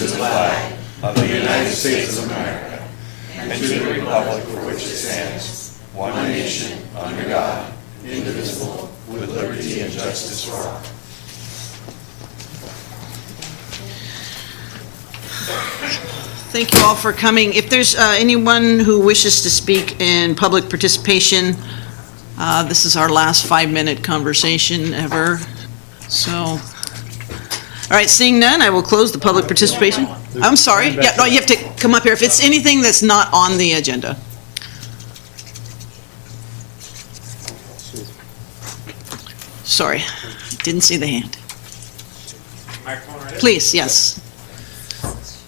to the flag of the United States of America and to the republic for which it stands, one nation, under God, indivisible, with liberty and justice for all. Thank you all for coming. If there's anyone who wishes to speak in public participation, this is our last 5-minute conversation ever. So, all right, seeing none, I will close the public participation. I'm sorry. Yeah, no, you have to come up here if it's anything that's not on the agenda. Sorry, didn't see the hand. Please, yes.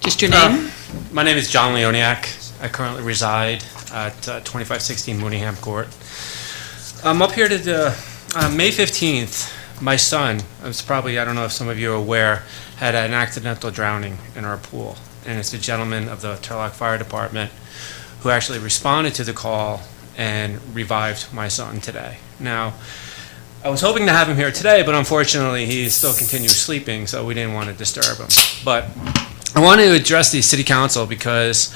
Just your name? My name is John Leoniak. I currently reside at 2516 Mooneyham Court. I'm up here to May 15th. My son, I don't know if some of you are aware, had an accidental drowning in our pool. And it's a gentleman of the Turlock Fire Department who actually responded to the call and revived my son today. Now, I was hoping to have him here today, but unfortunately he still continues sleeping, so we didn't want to disturb him. But I want to address the City Council because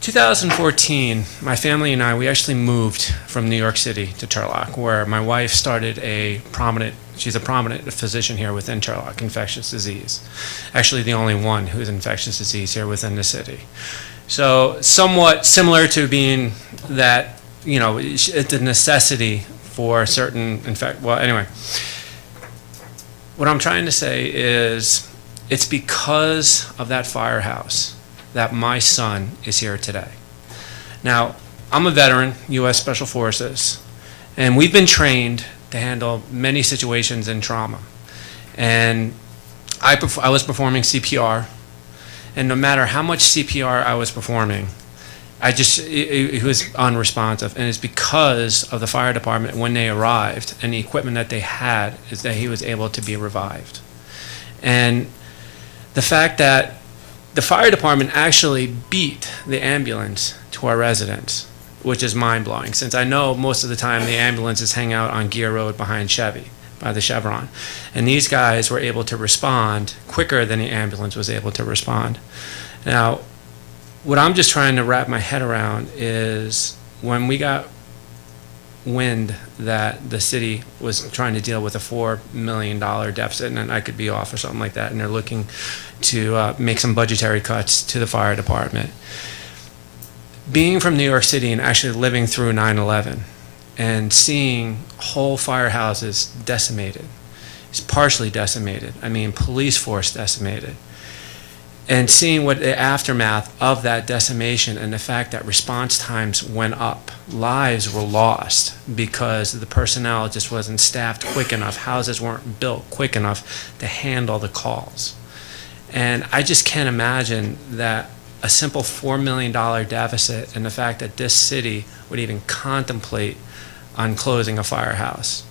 2014, my family and I, we actually moved from New York City to Turlock, where my wife started she's a prominent physician here within Turlock, infectious disease. Actually the only one who's infectious disease here within the city. So somewhat similar to being that, it's a necessity for certain, anyway. What I'm trying to say is, it's because of that firehouse that my son is here today. Now, I'm a veteran, U.S. Special Forces, and we've been trained to handle many situations in trauma. And I was performing CPR, and no matter how much CPR I was performing, it was unresponsive. And it's because of the fire department when they arrived and the equipment that they had is that he was able to be revived. And the fact that the fire department actually beat the ambulance to our residence, which is mind-blowing, since I know most of the time the ambulances hang out on Gear Road behind Chevy, by the Chevron. And these guys were able to respond quicker than the ambulance was able to respond. Now, what I'm just trying to wrap my head around is when we got wind that the city was trying to deal with a $4 million deficit, and I could be off or something like that, and they're looking to make some budgetary cuts to the fire department. Being from New York City and actually living through 9/11 and seeing whole firehouses decimated, it's partially decimated, police force decimated, and seeing what the aftermath of that decimation and the fact that response times went up, lives were lost because the personnel just wasn't staffed quick enough, houses weren't built quick enough to handle the calls. And I just can't imagine that a simple $4 million deficit and the fact that this city would even contemplate on closing a firehouse.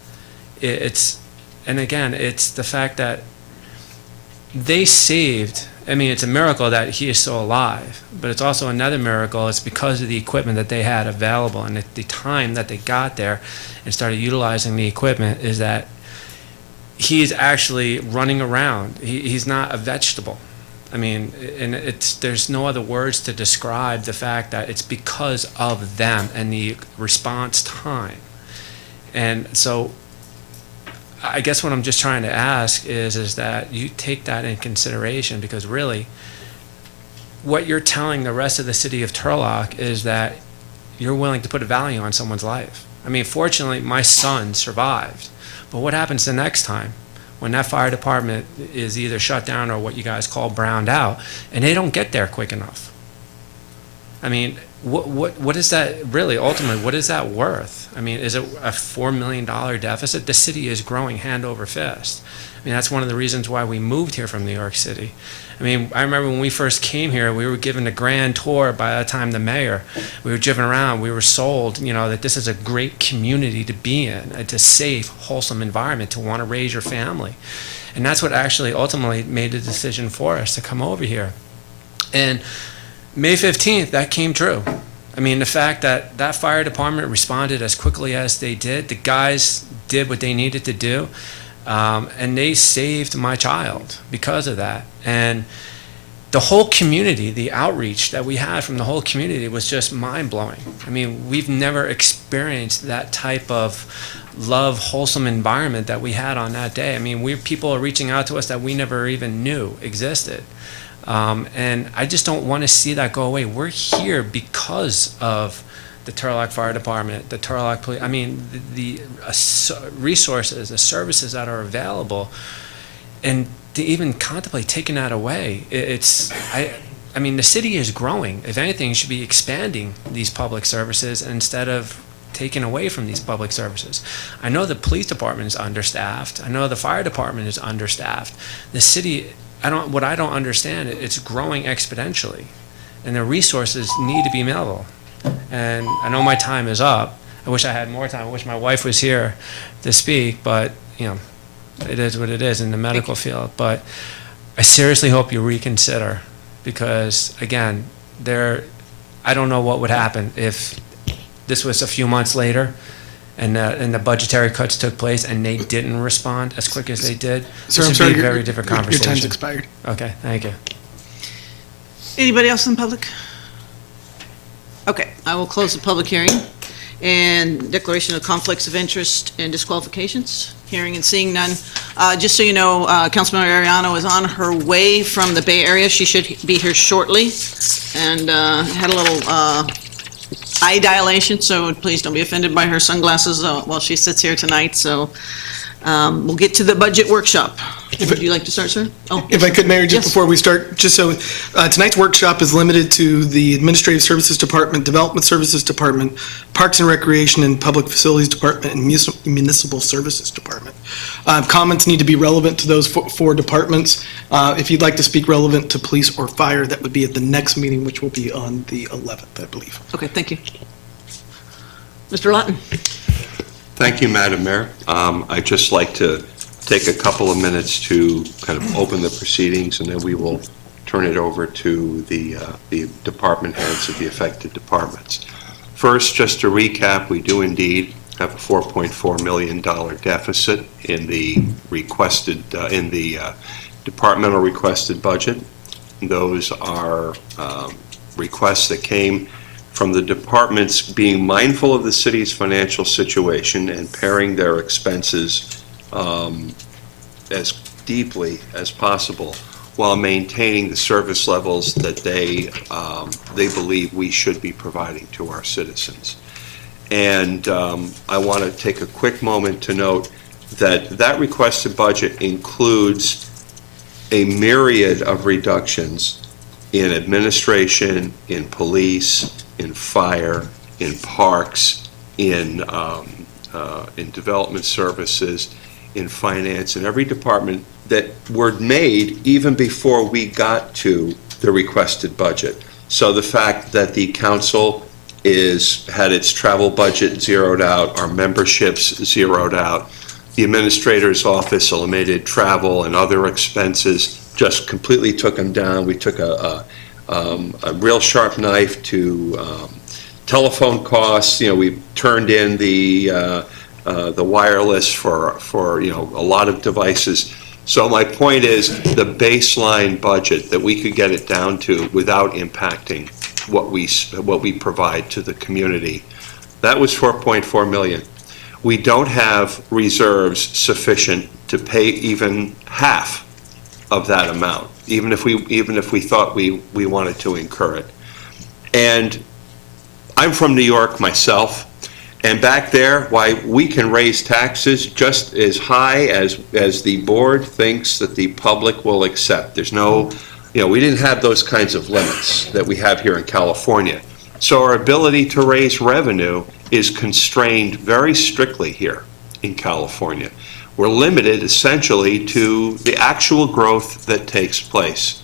And again, it's the fact that they saved. It's a miracle that he is still alive, but it's also another miracle. It's because of the equipment that they had available and at the time that they got there and started utilizing the equipment is that he's actually running around. He's not a vegetable. There's no other words to describe the fact that it's because of them and the response time. And so I guess what I'm just trying to ask is that you take that in consideration, because really what you're telling the rest of the city of Turlock is that you're willing to put a value on someone's life. Fortunately, my son survived. But what happens the next time when that fire department is either shut down or what you guys call browned out, and they don't get there quick enough? What is that really, ultimately, what is that worth? Is it a $4 million deficit? The city is growing hand over fist. That's one of the reasons why we moved here from New York City. I remember when we first came here, we were given a grand tour by the time the mayor. We were driven around, we were sold, that this is a great community to be in. It's a safe, wholesome environment to want to raise your family. And that's what actually ultimately made the decision for us to come over here. And May 15th, that came true. The fact that that fire department responded as quickly as they did, the guys did what they needed to do, and they saved my child because of that. And the whole community, the outreach that we had from the whole community was just mind-blowing. I mean, we've never experienced that type of love, wholesome environment that we had on that day. I mean, people are reaching out to us that we never even knew existed. And I just don't want to see that go away. We're here because of the Turlock Fire Department, the Turlock Police. I mean, the resources, the services that are available, and to even contemplate taking that away, I mean, the city is growing. If anything, you should be expanding these public services instead of taking away from these public services. I know the police department is understaffed. I know the fire department is understaffed. The city, what I don't understand, it's growing exponentially, and the resources need to be available. And I know my time is up. I wish I had more time. I wish my wife was here to speak, but it is what it is in the medical field. But I seriously hope you reconsider, because again, I don't know what would happen if this was a few months later and the budgetary cuts took place and they didn't respond as quick as they did. Sir, This I'm would sorry, be a very different conversation. your time's expired. Okay, thank you. Anybody else in public? Okay, I will close the public hearing. And declaration of conflicts of interest and disqualifications. Hearing and seeing none. Just so you know, Councilmember Ariano is on her way from the Bay Area. She should be here shortly. And had a little eye dilation, so please don't be offended by her sunglasses while she sits here tonight. So we'll get to the budget workshop. Would you like to start, sir? Oh, If I could, Mayor, just Yes. before we start, just so, tonight's workshop is limited to the Administrative Services Department, Development Services Department, Parks and Recreation and Public Facilities Department, and Municipal Services Department. Comments need to be relevant to those four departments. If you'd like to speak relevant to police or fire, that would be at the next meeting, which will be on the 11th, I believe. okay, thank you. Mr. Lawton? Thank you, Madam Mayor. I'd just like to take a couple of minutes to kind of open the proceedings, and then we will turn it over to the department heads of the affected departments. First, just to recap, we do indeed have a $4.4 million deficit in the requested, departmental requested budget. Those are requests that came from the departments being mindful of the city's financial situation and paring their expenses as deeply as possible while maintaining the service levels that they believe we should be providing to our citizens. And I want to take a quick moment to note that requested budget includes a myriad of reductions in administration, in police, in fire, in parks, in development services, in finance, in every department that were made even before we got to the requested budget. So the fact that the council had its travel budget zeroed out, our memberships zeroed out, the administrator's office eliminated travel and other expenses, just completely took them down. We took a real sharp knife to telephone costs. We turned in the wireless for a lot of devices. So my point is the baseline budget that we could get it down to without impacting what we provide to the community. That was $4.4 million. We don't have reserves sufficient to pay even half of that amount, even if we thought we wanted to incur it. And I'm from New York myself, and back there, why we can raise taxes just as high as the board thinks that the public will accept. There's no, we didn't have those kinds of limits that we have here in California. So our ability to raise revenue is constrained very strictly here in California. We're limited essentially to the actual growth that takes place.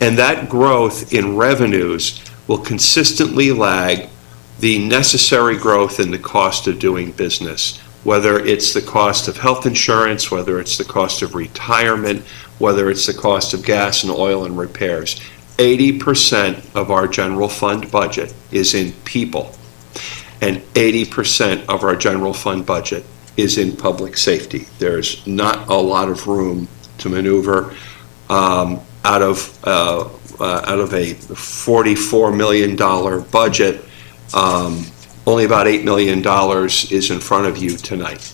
And that growth in revenues will consistently lag the necessary growth in the cost of doing business, whether it's the cost of health insurance, whether it's the cost of retirement, whether it's the cost of gas and oil and repairs. 80% of our general fund budget is in people, and 80% of our general fund budget is in public safety. There's not a lot of room to maneuver. out of a $44 million budget, only about $8 million is in front of you tonight.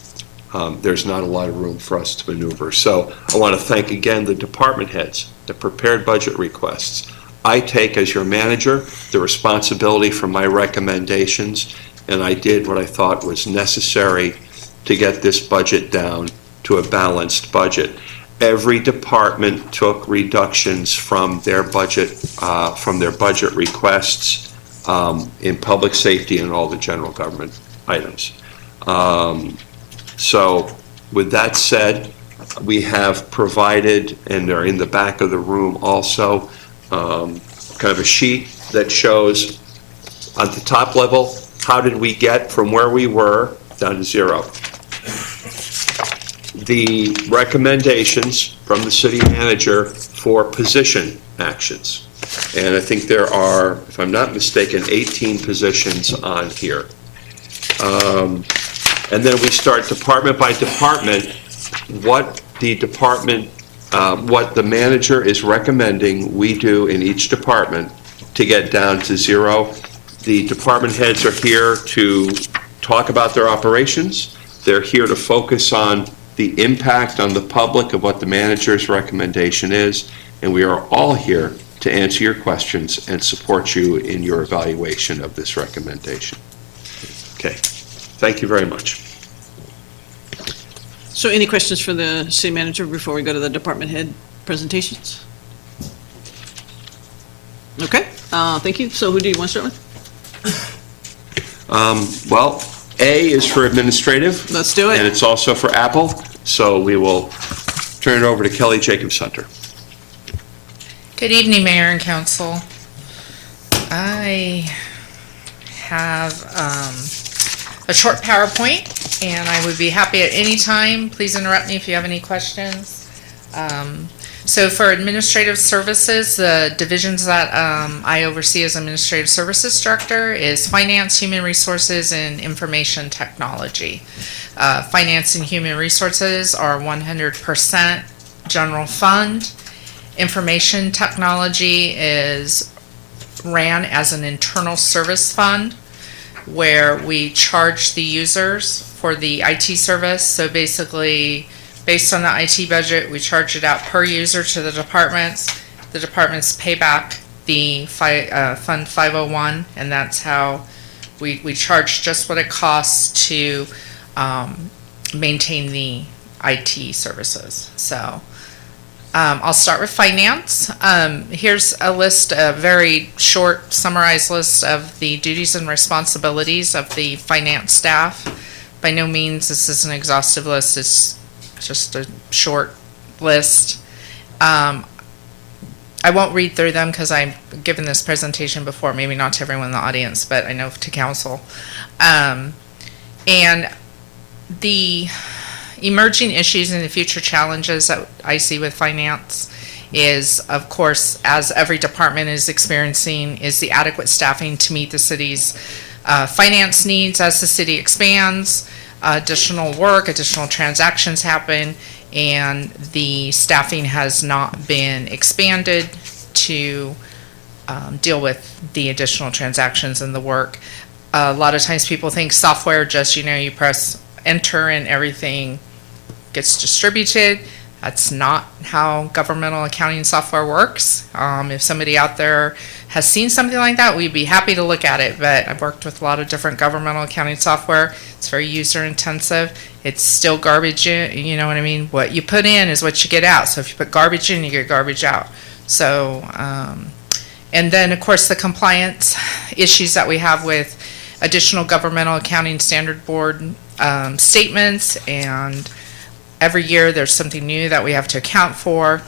There's not a lot of room for us to maneuver. So I want to thank again the department heads that prepared budget requests. I take, as your manager, the responsibility for my recommendations, and I did what I thought was necessary to get this budget down to a balanced budget. Every department took reductions from their budget requests in public safety and all the general government items. So with that said, we have provided, and they're in the back of the room also, kind of a sheet that shows at the top level, how did we get from where we were down to zero? The recommendations from the city manager for position actions. And I think there are, if I'm not mistaken, 18 positions on here. And then we start department by department, what the department, what the manager is recommending we do in each department to get down to zero. The department heads are here to talk about their operations. They're here to focus on the impact on the public of what the manager's recommendation is, and we are all here to answer your questions and support you in your evaluation of this recommendation. Okay, thank you very much. So any questions for the city manager before we go to the department head presentations? Okay, thank you. So who do you want to start with? Well, A is for administrative. Let's do it. And it's also for Apple, so we will turn it over to Kelly Jacobs-Hunter. Good evening, Mayor and Council. I have a short PowerPoint, and I would be happy at any time. Please interrupt me if you have any questions. So for administrative services, the divisions that I oversee as Administrative Services Director is Finance, Human Resources, and Information Technology. Finance and Human Resources are 100% general fund. Information Technology is ran as an internal service fund where we charge the users for the IT service. So basically, based on the IT budget, we charge it out per user to the departments. The departments pay back the Fund 501, and that's how we charge just what it costs to maintain the IT services. So I'll start with finance. Here's a list, a very short summarized list of the duties and responsibilities of the finance staff. By no means this is an exhaustive list, it's just a short list. I won't read through them because I've given this presentation before, maybe not to everyone in the audience, but I know to council. And the emerging issues and the future challenges that I see with finance is, of course, as every department is experiencing, is the adequate staffing to meet the city's finance needs as the city expands. Additional work, additional transactions happen, and the staffing has not been expanded to deal with the additional transactions and the work. A lot of times people think software just, you press enter and everything gets distributed. That's not how governmental accounting software works. If somebody out there has seen something like that, we'd be happy to look at it, but I've worked with a lot of different governmental accounting software. It's very user intensive. It's still garbage in, you know what I mean? What you put in is what you get out. So if you put garbage in, you get garbage out. So, and then of course the compliance issues that we have with additional governmental accounting standard board statements, and every year there's something new that we have to account for,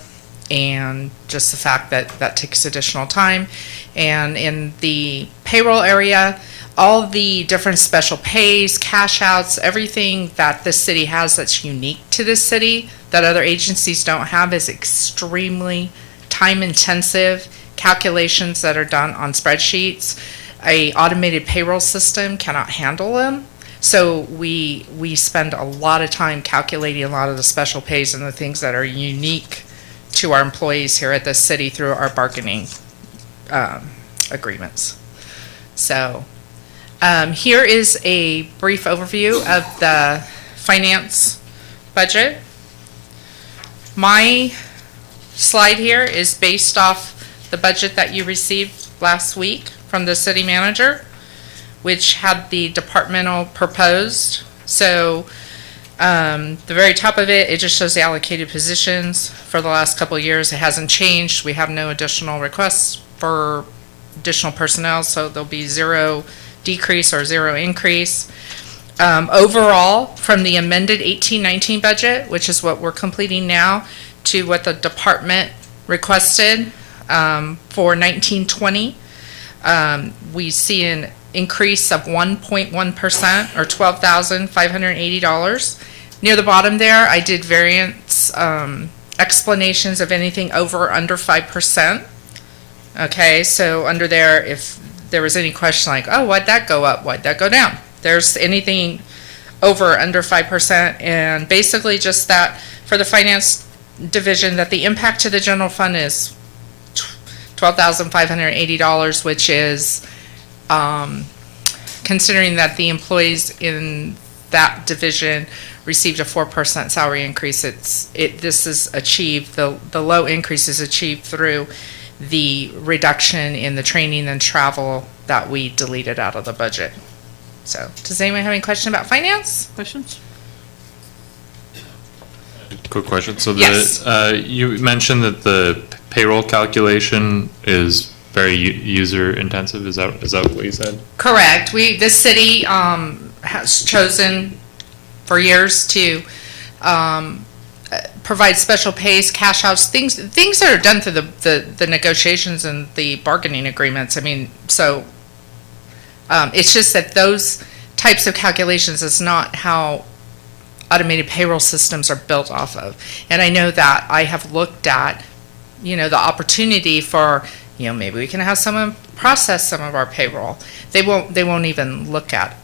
and just the fact that that takes additional time. And in the payroll area, all the different special pays, cash outs, everything that this city has that's unique to this city that other agencies don't have is extremely time intensive. Calculations that are done on spreadsheets. A automated payroll system cannot handle them. So we spend a lot of time calculating a lot of the special pays and the things that are unique to our employees here at the city through our bargaining agreements. So here is a brief overview of the finance budget. My slide here is based off the budget that you received last week from the city manager, which had the departmental proposed. So the very top of it, it just shows the allocated positions for the last couple of years. It hasn't changed. We have no additional requests for additional personnel, so there'll be zero decrease or zero increase. Overall, from the amended 18-19 budget, which is what we're completing now, to what the department requested for 19-20, we see an increase of 1.1% or $12,580. Near the bottom there, I did variance explanations of anything over or under 5%. Okay, so under there, if there was any question like, oh, why'd that go up? Why'd that go down? There's anything over or under 5%, and basically just that for the finance division, that the impact to the general fund is $12,580, which is considering that the employees in that division received a 4% salary increase. This is achieved, the low increase is achieved through the reduction in the training and travel that we deleted out of the budget. So, does anyone have any question about finance? Questions? Quick question. So Yes. you mentioned that the payroll calculation is very user intensive. Is that what you said? Correct. The city has chosen for years to provide special pays, cash outs, things that are done through the negotiations and the bargaining agreements. I mean, so it's just that those types of calculations is not how automated payroll systems are built off of. And I know that I have looked at, the opportunity for, maybe we can have someone process some of our payroll. They won't even look at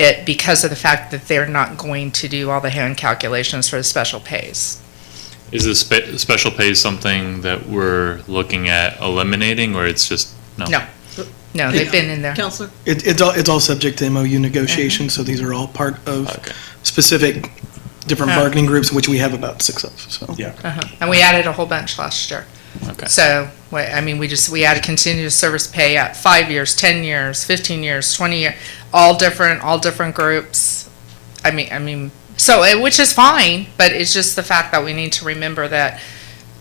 it because of the fact that they're not going to do all the hand calculations for the special pays. Is this special pay something that we're looking at eliminating, or it's just no? No, they've been in there. Counselor? It's all subject to MOU negotiations, so these are all part of specific different bargaining groups, which we have about 6 of, so. Yeah. And we added a whole bunch last year. Okay. So, we added continuous service pay at 5 years, 10 years, 15 years, 20 years, all different groups. Which is fine, but it's just the fact that we need to remember that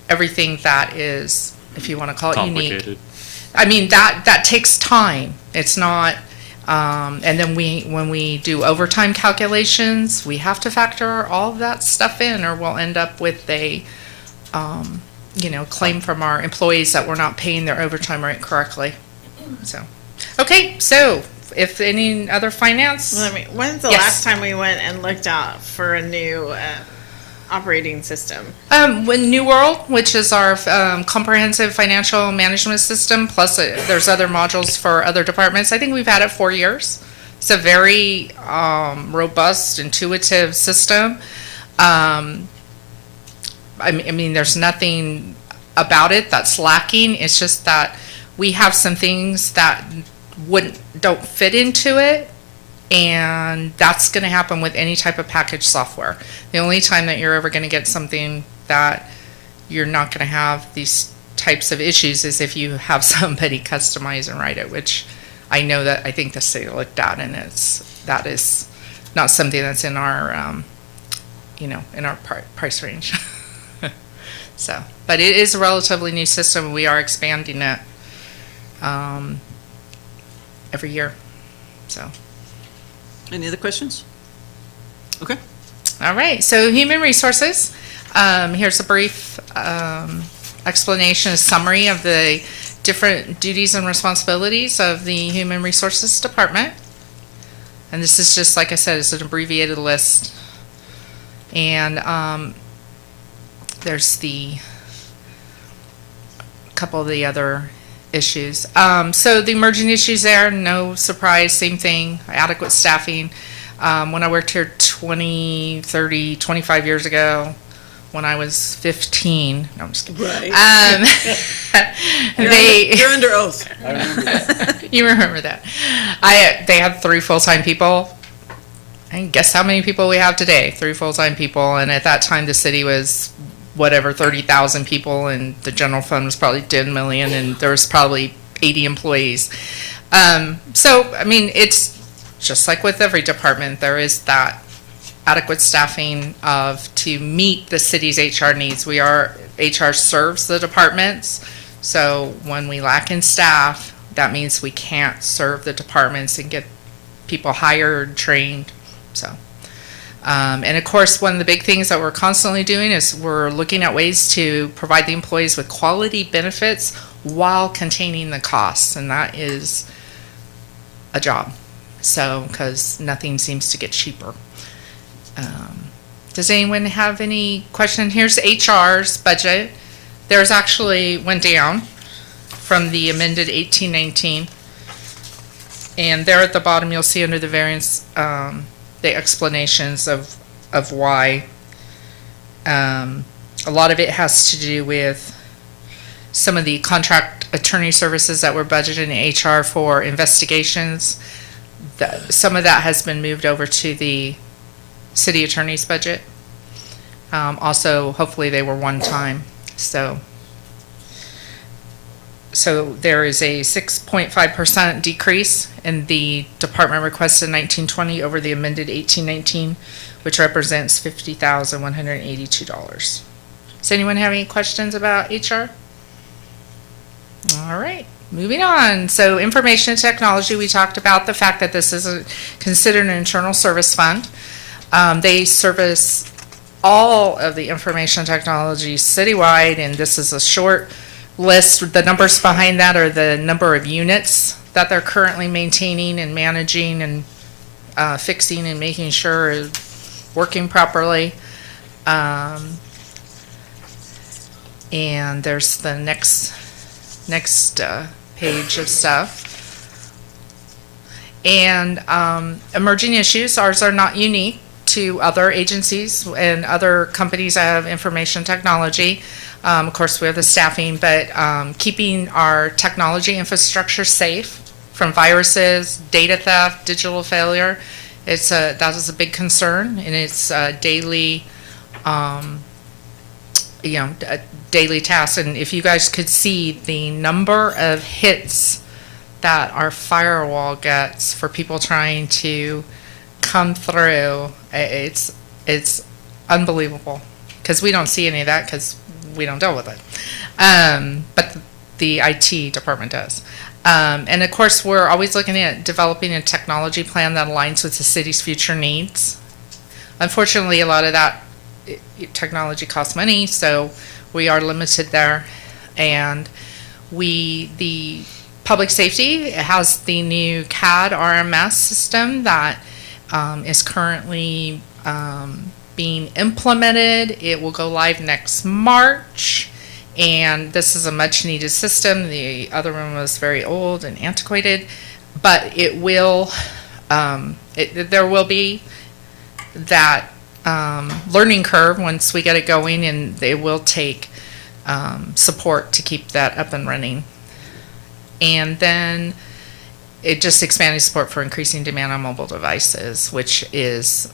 everything that is, if you want to call it unique. Complicated. That takes time. It's not, and then when we do overtime calculations, we have to factor all of that stuff in, or we'll end up with a, claim from our employees that we're not paying their overtime rate correctly. So, okay, so if any other finance? When's the Yes. last time we went and looked out for a new operating system? When New World, which is our comprehensive financial management system, plus there's other modules for other departments. I think we've had it 4 years. It's a very robust, intuitive system. There's nothing about it that's lacking. It's just that we have some things that don't fit into it. And that's going to happen with any type of package software. The only time that you're ever going to get something that you're not going to have these types of issues is if you have somebody customize and write it, which I think the city looked at, and that is not something that's in our, in our price range. So, but it is a relatively new system. We are expanding it every year. So. Any other questions? Okay. All right, so human resources. Here's a brief explanation, a summary of the different duties and responsibilities of the Human Resources Department. And this is just, like I said, it's an abbreviated list. And there's a couple of the other issues. So the emerging issues there, no surprise, same thing, adequate staffing. When I worked here 20, 30, 25 years ago, when I was 15. No, I'm just kidding. Right. You're under oath. You remember that. They had 3 full-time people. And guess how many people we have today? 3 full-time people. And at that time, the city was whatever, 30,000 people, and the general fund was probably 10 million, and there was probably 80 employees. So, I mean, it's just like with every department, there is that adequate staffing to meet the city's HR needs. HR serves the departments, so when we lack in staff, that means we can't serve the departments and get people hired, trained, so. And of course, one of the big things that we're constantly doing is we're looking at ways to provide the employees with quality benefits while containing the costs, and that is a job. So, because nothing seems to get cheaper. Does anyone have any question? Here's HR's budget. There's actually went down from the amended 1819. And there at the bottom, you'll see under the variance, the explanations of why. A lot of it has to do with some of the contract attorney services that were budgeted in HR for investigations. Some of that has been moved over to the city attorney's budget. Also, hopefully they were one time. So there is a 6.5% decrease in the department requested 1920 over the amended 1819, which represents $50,182. Does anyone have any questions about HR? All right, moving on. So information and technology, we talked about the fact that this is considered an internal service fund. They service all of the information technology citywide, and this is a short list. The numbers behind that are the number of units that they're currently maintaining and managing and fixing and making sure is working properly. And there's the next page of stuff. And emerging issues, ours are not unique to other agencies and other companies that have information technology. Of course, we have the staffing, but keeping our technology infrastructure safe from viruses, data theft, digital failure, that is a big concern, and it's daily, daily tasks. And if you guys could see the number of hits that our firewall gets for people trying to come through, it's unbelievable, because we don't see any of that because we don't deal with it. But the IT department does. And of course, we're always looking at developing a technology plan that aligns with the city's future needs. Unfortunately, a lot of that technology costs money, so we are limited there. And the public safety has the new CAD RMS system that is currently being implemented. It will go live next March, and this is a much needed system. The other one was very old and antiquated, but it will there will be that learning curve once we get it going, and it will take support to keep that up and running. And then it just expanding support for increasing demand on mobile devices, which is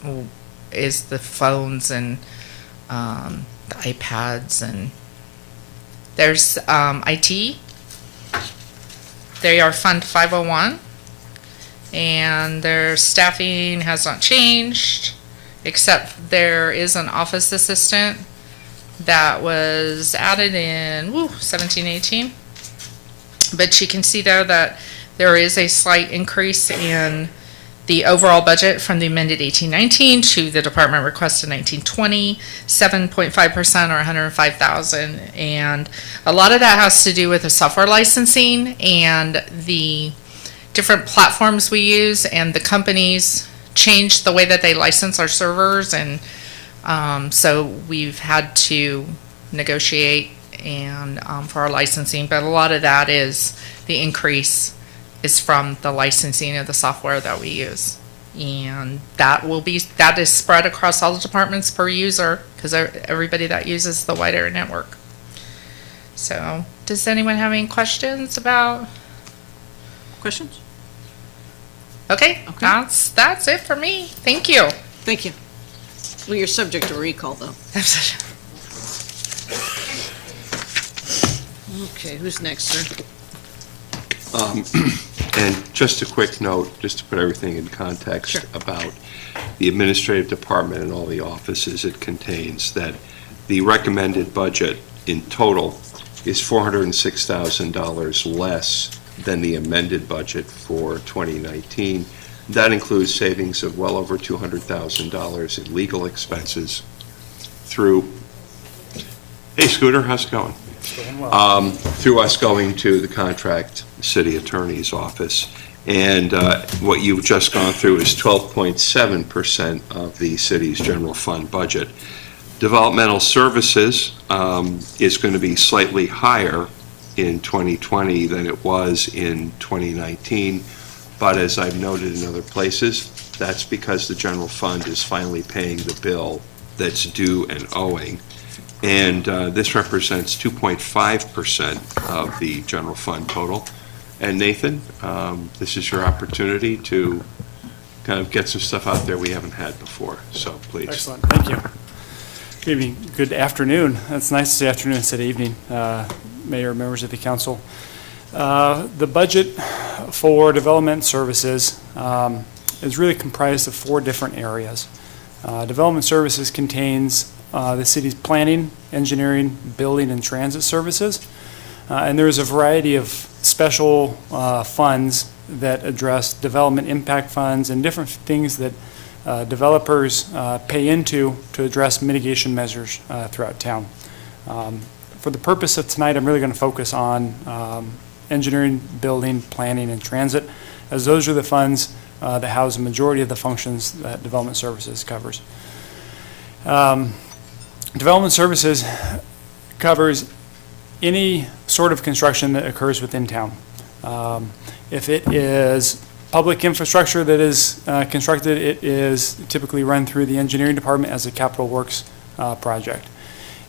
the phones and the iPads, and there's IT. They are Fund 501, and their staffing has not changed, except there is an office assistant that was added in 1718. But you can see there that there is a slight increase in the overall budget from the amended 1819 to the department requested 1920, 7.5% or 105,000. And a lot of that has to do with the software licensing and the different platforms we use, and the companies changed the way that they license our servers. And so we've had to negotiate and for our licensing, but a lot of that is the increase is from the licensing of the software that we use, and that is spread across all the departments per user, because everybody that uses the wide area network. So, does anyone have any questions about? Questions? Okay, Okay. that's it for me. Thank you. Thank you. Well, you're subject to recall, though. Okay, who's next, sir? And just a quick note, just to put everything in context Sure. about the administrative department and all the offices it contains, that the recommended budget in total is $406,000 less than the amended budget for 2019. That includes savings of well over $200,000 in legal expenses through, hey Scooter, how's it going? Through us going to the contract city attorney's office. And what you've just gone through is 12.7% of the city's general fund budget. Developmental services is going to be slightly higher in 2020 than it was in 2019. But as I've noted in other places, that's because the general fund is finally paying the bill that's due and owing. And this represents 2.5% of the general fund total. And Nathan, this is your opportunity to kind of get some stuff out there we haven't had before, so please. Excellent, thank you. Good evening, good afternoon. It's nice to say afternoon instead of evening, Mayor, members of the council. The budget for development services is really comprised of 4 different areas. Development services contains the city's planning, engineering, building, and transit services. And there's a variety of special funds that address development impact funds and different things that developers pay into to address mitigation measures throughout town. For the purpose of tonight, I'm really going to focus on engineering, building, planning, and transit, as those are the funds that house the majority of the functions that development services covers. Development services covers any sort of construction that occurs within town. If it is public infrastructure that is constructed, it is typically run through the engineering department as a capital works project.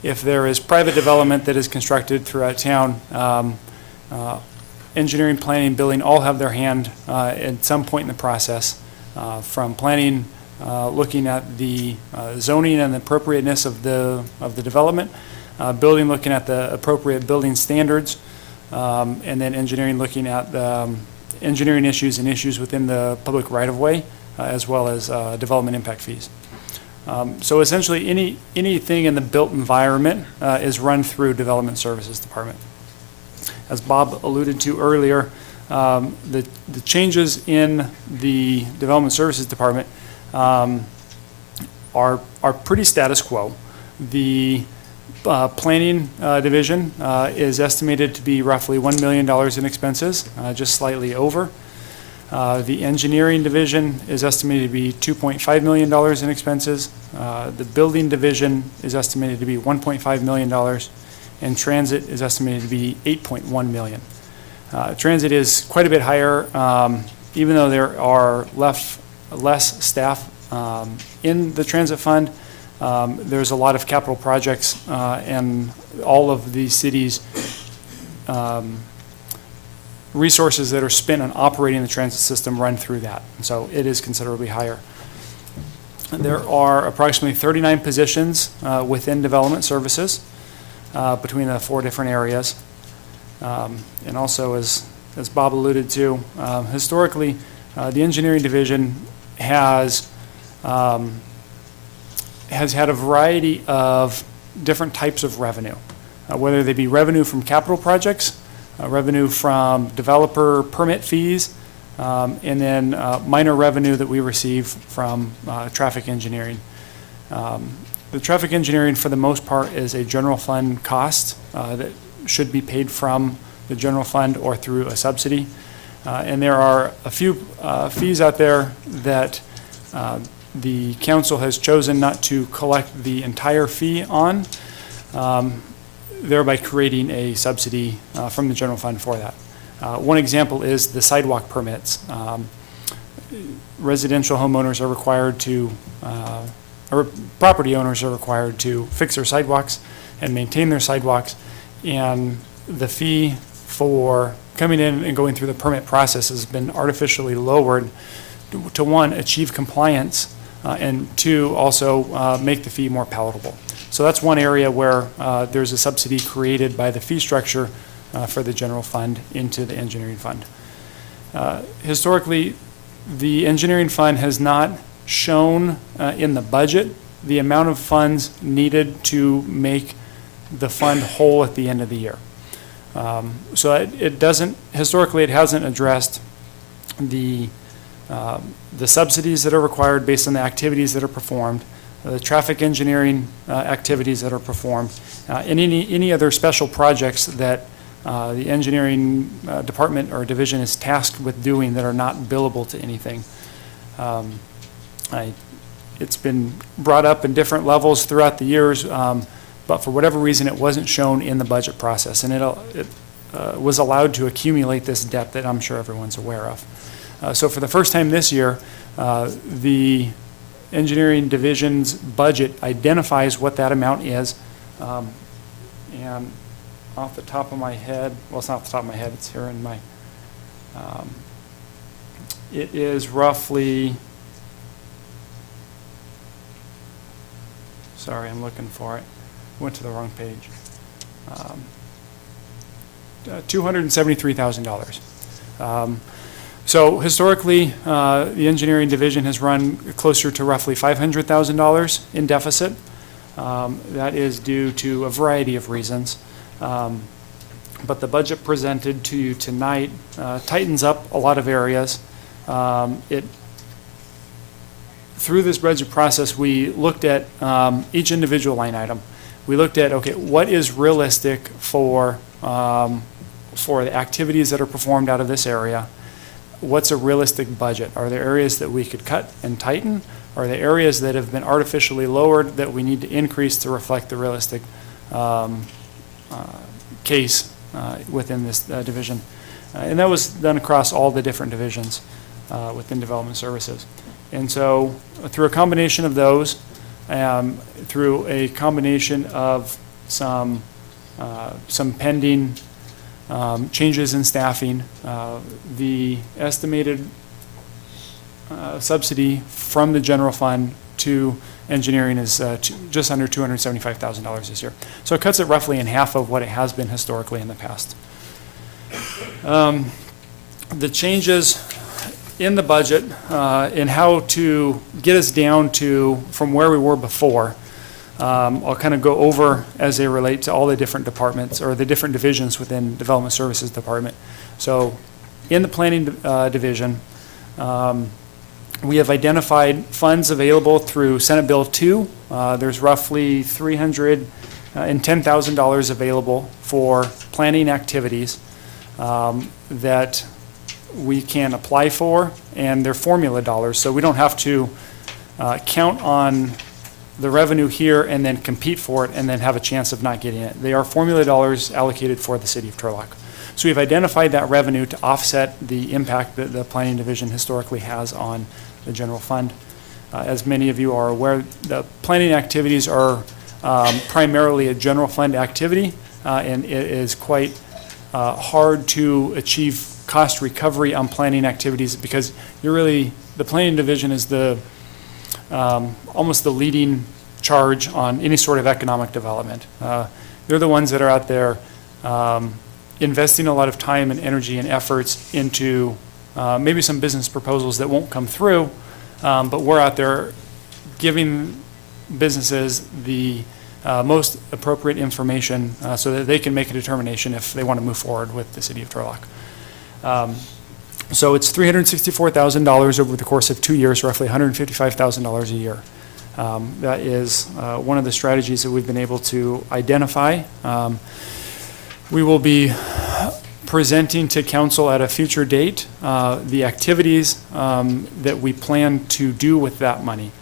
If there is private development that is constructed throughout town, engineering, planning, building all have their hand at some point in the process, from planning, looking at the zoning and the appropriateness of the development, building looking at the appropriate building standards, and then engineering looking at the engineering issues and issues within the public right-of-way, as well as development impact fees. So essentially, anything in the built environment is run through Development Services Department. As Bob alluded to earlier, the changes in the Development Services Department are pretty status quo. The planning division is estimated to be roughly $1 million in expenses, just slightly over. The engineering division is estimated to be $2.5 million in expenses. The building division is estimated to be $1.5 million, and transit is estimated to be $8.1 million. Transit is quite a bit higher, even though there are less staff in the transit fund. There's a lot of capital projects, and all of the city's resources that are spent on operating the transit system run through that. So it is considerably higher. There are approximately 39 positions within development services between the 4 different areas. And also, as Bob alluded to, historically, the engineering division has had a variety of different types of revenue, whether they be revenue from capital projects, revenue from developer permit fees, and then minor revenue that we receive from traffic engineering. The traffic engineering, for the most part, is a general fund cost that should be paid from the general fund or through a subsidy. And there are a few fees out there that the council has chosen not to collect the entire fee on, thereby creating a subsidy from the general fund for that. One example is the sidewalk permits. Residential homeowners are required to or property owners are required to fix their sidewalks and maintain their sidewalks. And the fee for coming in and going through the permit process has been artificially lowered to, one, achieve compliance, and two, also make the fee more palatable. So that's one area where there's a subsidy created by the fee structure for the general fund into the engineering fund. Historically, the engineering fund has not shown in the budget the amount of funds needed to make the fund whole at the end of the year. So it doesn't, historically, it hasn't addressed the subsidies that are required based on the activities that are performed, the traffic engineering activities that are performed, and any other special projects that the engineering department or division is tasked with doing that are not billable to anything. It's been brought up in different levels throughout the years, but for whatever reason, it wasn't shown in the budget process, and it was allowed to accumulate this debt that I'm sure everyone's aware of. So for the first time this year, the engineering division's budget identifies what that amount is, and off the top of my head, well, it's not off the top of my head, it's here in my, it is roughly, sorry, I'm looking for it. Went to the wrong page. $273,000. So historically, the engineering division has run closer to roughly $500,000 in deficit. That is due to a variety of reasons. But the budget presented to you tonight tightens up a lot of areas. Through this budget process, we looked at each individual line item. We looked at, okay, what is realistic for the activities that are performed out of this area? What's a realistic budget? Are there areas that we could cut and tighten? Are there areas that have been artificially lowered that we need to increase to reflect the realistic case within this division? And that was done across all the different divisions within development services. And so through a combination of those, through a combination of some pending changes in staffing, the estimated subsidy from the general fund to engineering is just under $275,000 this year. So it cuts it roughly in half of what it has been historically in the past. The changes in the budget and how to get us down to from where we were before, I'll kind of go over as they relate to all the different departments or the different divisions within Development Services Department. So in the Planning Division, we have identified funds available through Senate Bill 2. There's roughly $310,000 available for planning activities that we can apply for, and they're formula dollars, so we don't have to count on the revenue here and then compete for it and then have a chance of not getting it. They are formula dollars allocated for the city of Turlock. So we've identified that revenue to offset the impact that the planning division historically has on the general fund. As many of you are aware, the planning activities are primarily a general fund activity, and it is quite hard to achieve cost recovery on planning activities because the planning division is the almost the leading charge on any sort of economic development. They're the ones that are out there investing a lot of time and energy and efforts into maybe some business proposals that won't come through, but we're out there giving businesses the most appropriate information so that they can make a determination if they want to move forward with the city of Turlock. So it's $364,000 over the course of 2 years, roughly $155,000 a year. That is one of the strategies that we've been able to identify. We will be presenting to council at a future date the activities that we plan to do with that money.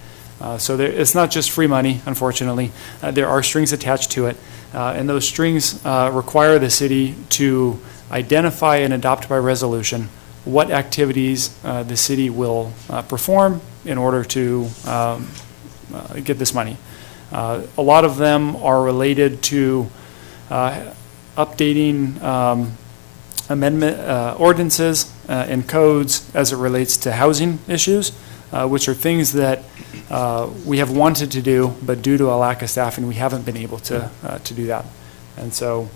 So it's not just free money, unfortunately. There are strings attached to it, and those strings require the city to identify and adopt by resolution what activities the city will perform in order to get this money. A lot of them are related to updating amendment ordinances and codes as it relates to housing issues, which are things that we have wanted to do, but due to a lack of staffing, we haven't been able to do that. And so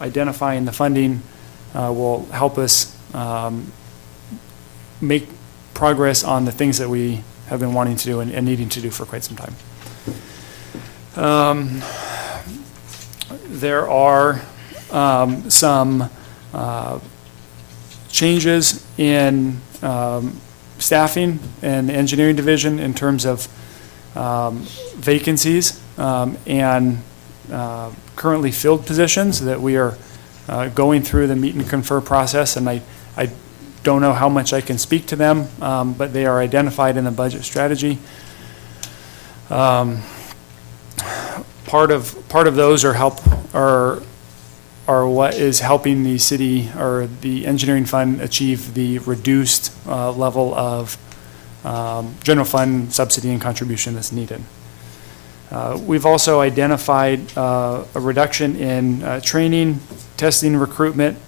identifying the funding will help us make progress on the things that we have been wanting to do and needing to do for quite some time. There are some changes in staffing and the engineering division in terms of vacancies and currently filled positions that we are going through the meet and confer process, and I don't know how much I can speak to them, but they are identified in the budget strategy. Part of those are what is helping the city or the engineering fund achieve the reduced level of general fund subsidy and contribution that's needed. We've also identified a reduction in training, testing, recruitment,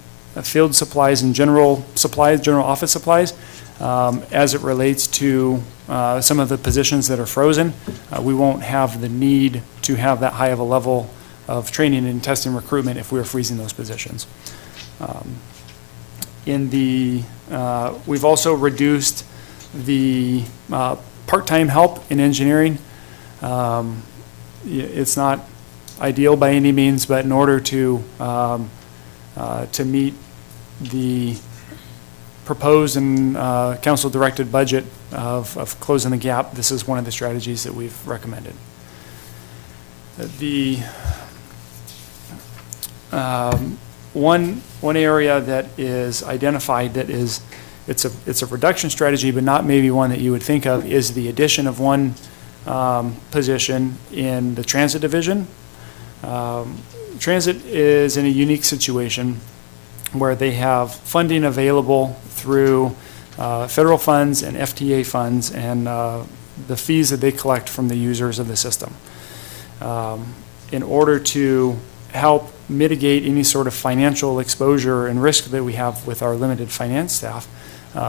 field supplies, and general office supplies as it relates to some of the positions that are frozen. We won't have the need to have that high of a level of training and testing recruitment if we are freezing those positions. We've also reduced the part-time help in engineering. It's not ideal by any means, but in order to meet the proposed and council-directed budget of closing the gap, this is one of the strategies that we've recommended. The one area that is identified that is it's a reduction strategy, but not maybe one that you would think of, is the addition of one position in the transit division. Transit is in a unique situation where they have funding available through federal funds and FTA funds and the fees that they collect from the users of the system. In order to help mitigate any sort of financial exposure and risk that we have with our limited finance staff,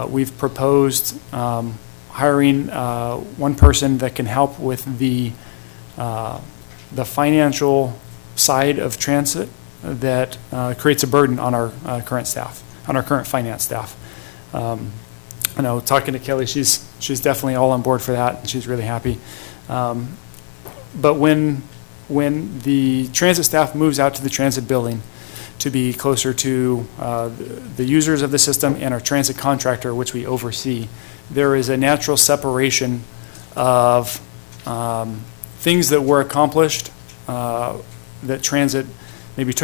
we've proposed hiring one person that can help with the financial side of transit that creates a burden on our current staff, on our current finance staff. I know, talking to Kelly, she's definitely all on board for that, and she's really happy. But when the transit staff moves out to the transit building to be closer to the users of the system and our transit contractor, which we oversee, there is a natural separation of things that were accomplished that transit maybe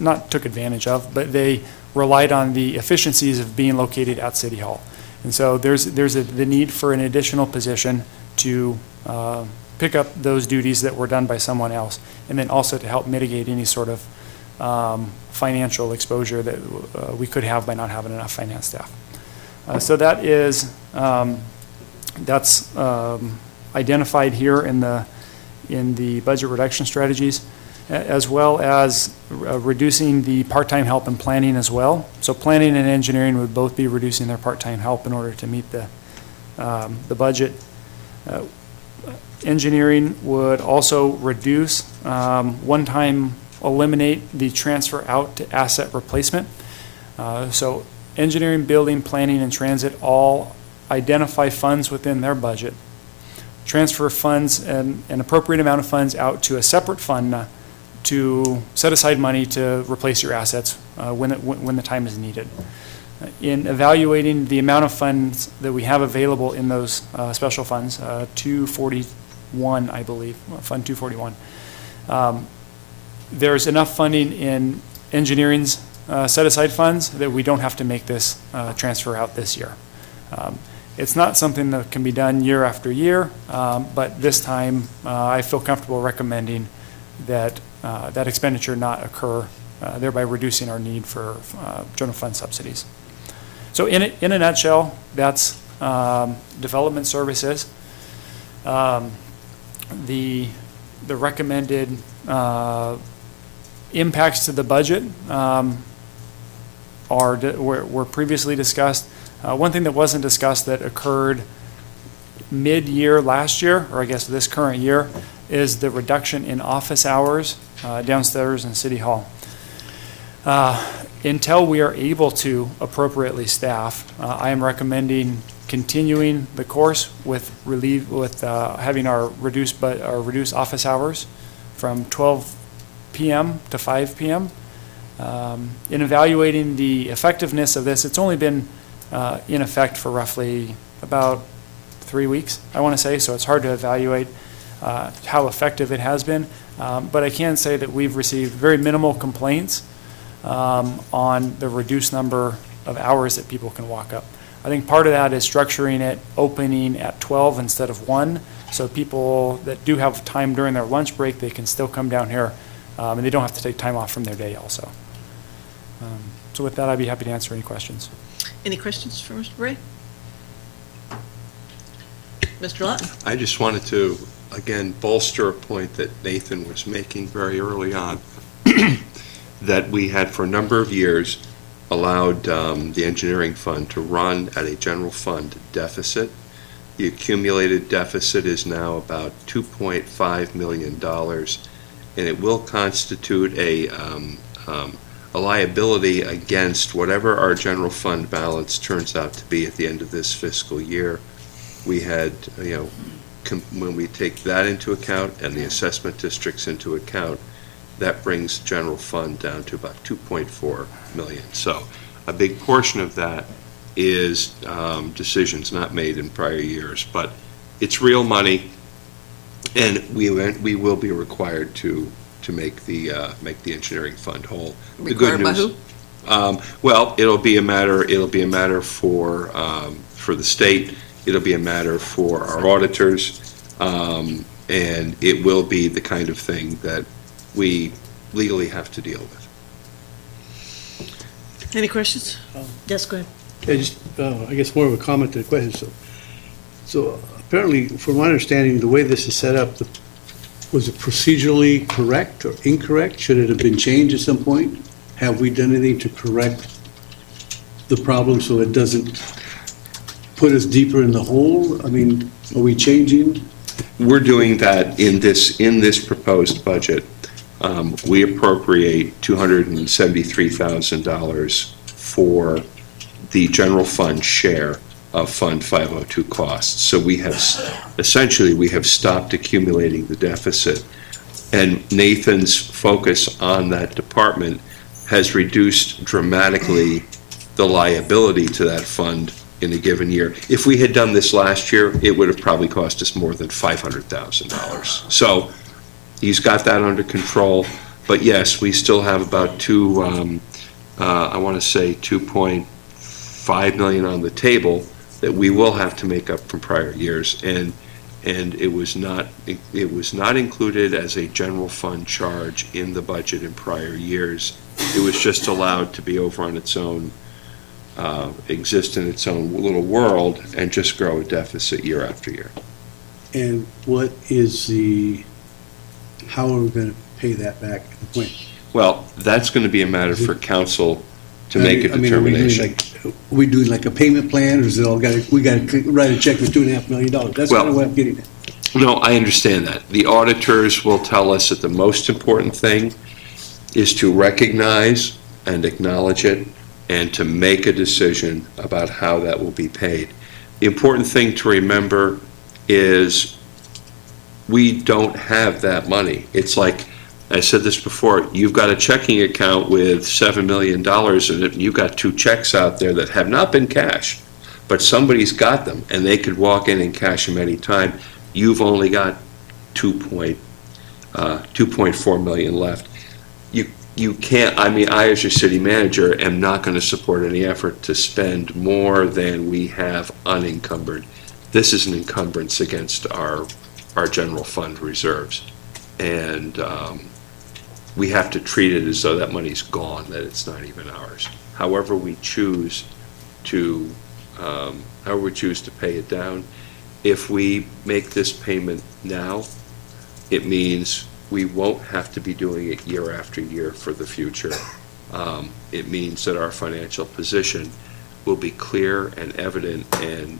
not took advantage of, but they relied on the efficiencies of being located at City Hall. And so there's the need for an additional position to pick up those duties that were done by someone else, and then also to help mitigate any sort of financial exposure that we could have by not having enough finance staff. So that is that's identified here in the budget reduction strategies, as well as reducing the part-time help and planning as well. So planning and engineering would both be reducing their part-time help in order to meet the budget. Engineering would also reduce, one-time eliminate the transfer out to asset replacement. So engineering, building, planning, and transit all identify funds within their budget, transfer funds and an appropriate amount of funds out to a separate fund to set aside money to replace your assets when the time is needed. In evaluating the amount of funds that we have available in those special funds, 241, I believe, Fund 241, there's enough funding in engineering's set-aside funds that we don't have to make this transfer out this year. It's not something that can be done year after year, but this time I feel comfortable recommending that that expenditure not occur, thereby reducing our need for general fund subsidies. So in a nutshell, that's development services. the recommended impacts to the budget were previously discussed. One thing that wasn't discussed that occurred mid-year last year, or I guess this current year, is the reduction in office hours downstairs in City Hall. Until we are able to appropriately staff, I am recommending continuing the course with having our reduced office hours from 12 p.m. to 5 p.m. In evaluating the effectiveness of this, it's only been in effect for roughly about 3 weeks, I want to say, so it's hard to evaluate how effective it has been. But I can say that we've received very minimal complaints on the reduced number of hours that people can walk up. I think part of that is structuring it, opening at 12 instead of 1, so people that do have time during their lunch break, they can still come down here, and they don't have to take time off from their day also. So with that, I'd be happy to answer any questions. Any questions for Mr. Bray? Mr. Lawton? I just wanted to, again, bolster a point that Nathan was making very early on, that we had for a number of years allowed the engineering fund to run at a general fund deficit. The accumulated deficit is now about $2.5 million, and it will constitute a liability against whatever our general fund balance turns out to be at the end of this fiscal year. We had, when we take that into account and the assessment districts into account, that brings general fund down to about 2.4 million. So a big portion of that is decisions not made in prior years, but it's real money, and we will be required to make the engineering fund whole. The good Required by news, who? well, it'll be a matter for the state. It'll be a matter for our auditors, and it will be the kind of thing that we legally have to deal with. Any questions? Yes, go ahead. Yeah, just, I guess more of a comment than a question. So apparently, from my understanding, the way this is set up, was it procedurally correct or incorrect? Should it have been changed at some point? Have we done anything to correct the problem so it doesn't put us deeper in the hole? I mean, are we changing? We're doing that in this proposed budget. We appropriate $273,000 for the general fund share of Fund 502 costs. So we have stopped accumulating the deficit. And Nathan's focus on that department has reduced dramatically the liability to that fund in a given year. If we had done this last year, it would have probably cost us more than $500,000. So he's got that under control. But yes, we still have about $2.5 million on the table that we will have to make up from prior years, and it was not included as a general fund charge in the budget in prior years. It was just allowed to be over on its own, exist in its own little world, and just grow a deficit year after year. And what is how are we going to pay that back at the point? Well, that's going to be a matter for council to make a determination. Are we doing like a payment plan, or is it all we got to write a check for $2.5 million? That's kind of what I'm getting at. No, I understand that. The auditors will tell us that the most important thing is to recognize and acknowledge it and to make a decision about how that will be paid. The important thing to remember is we don't have that money. It's like, I said this before, you've got a checking account with $7 million in it, and you've got 2 checks out there that have not been cashed, but somebody's got them, and they could walk in and cash them any time. You've only got 2.4 million left. You can't, I as your city manager am not going to support any effort to spend more than we have unencumbered. This is an encumbrance against our general fund reserves. And we have to treat it as though that money's gone, that it's not even ours. However we choose to pay it down, if we make this payment now, It means we won't have to be doing it year after year for the future. It means that our financial position will be clear and evident and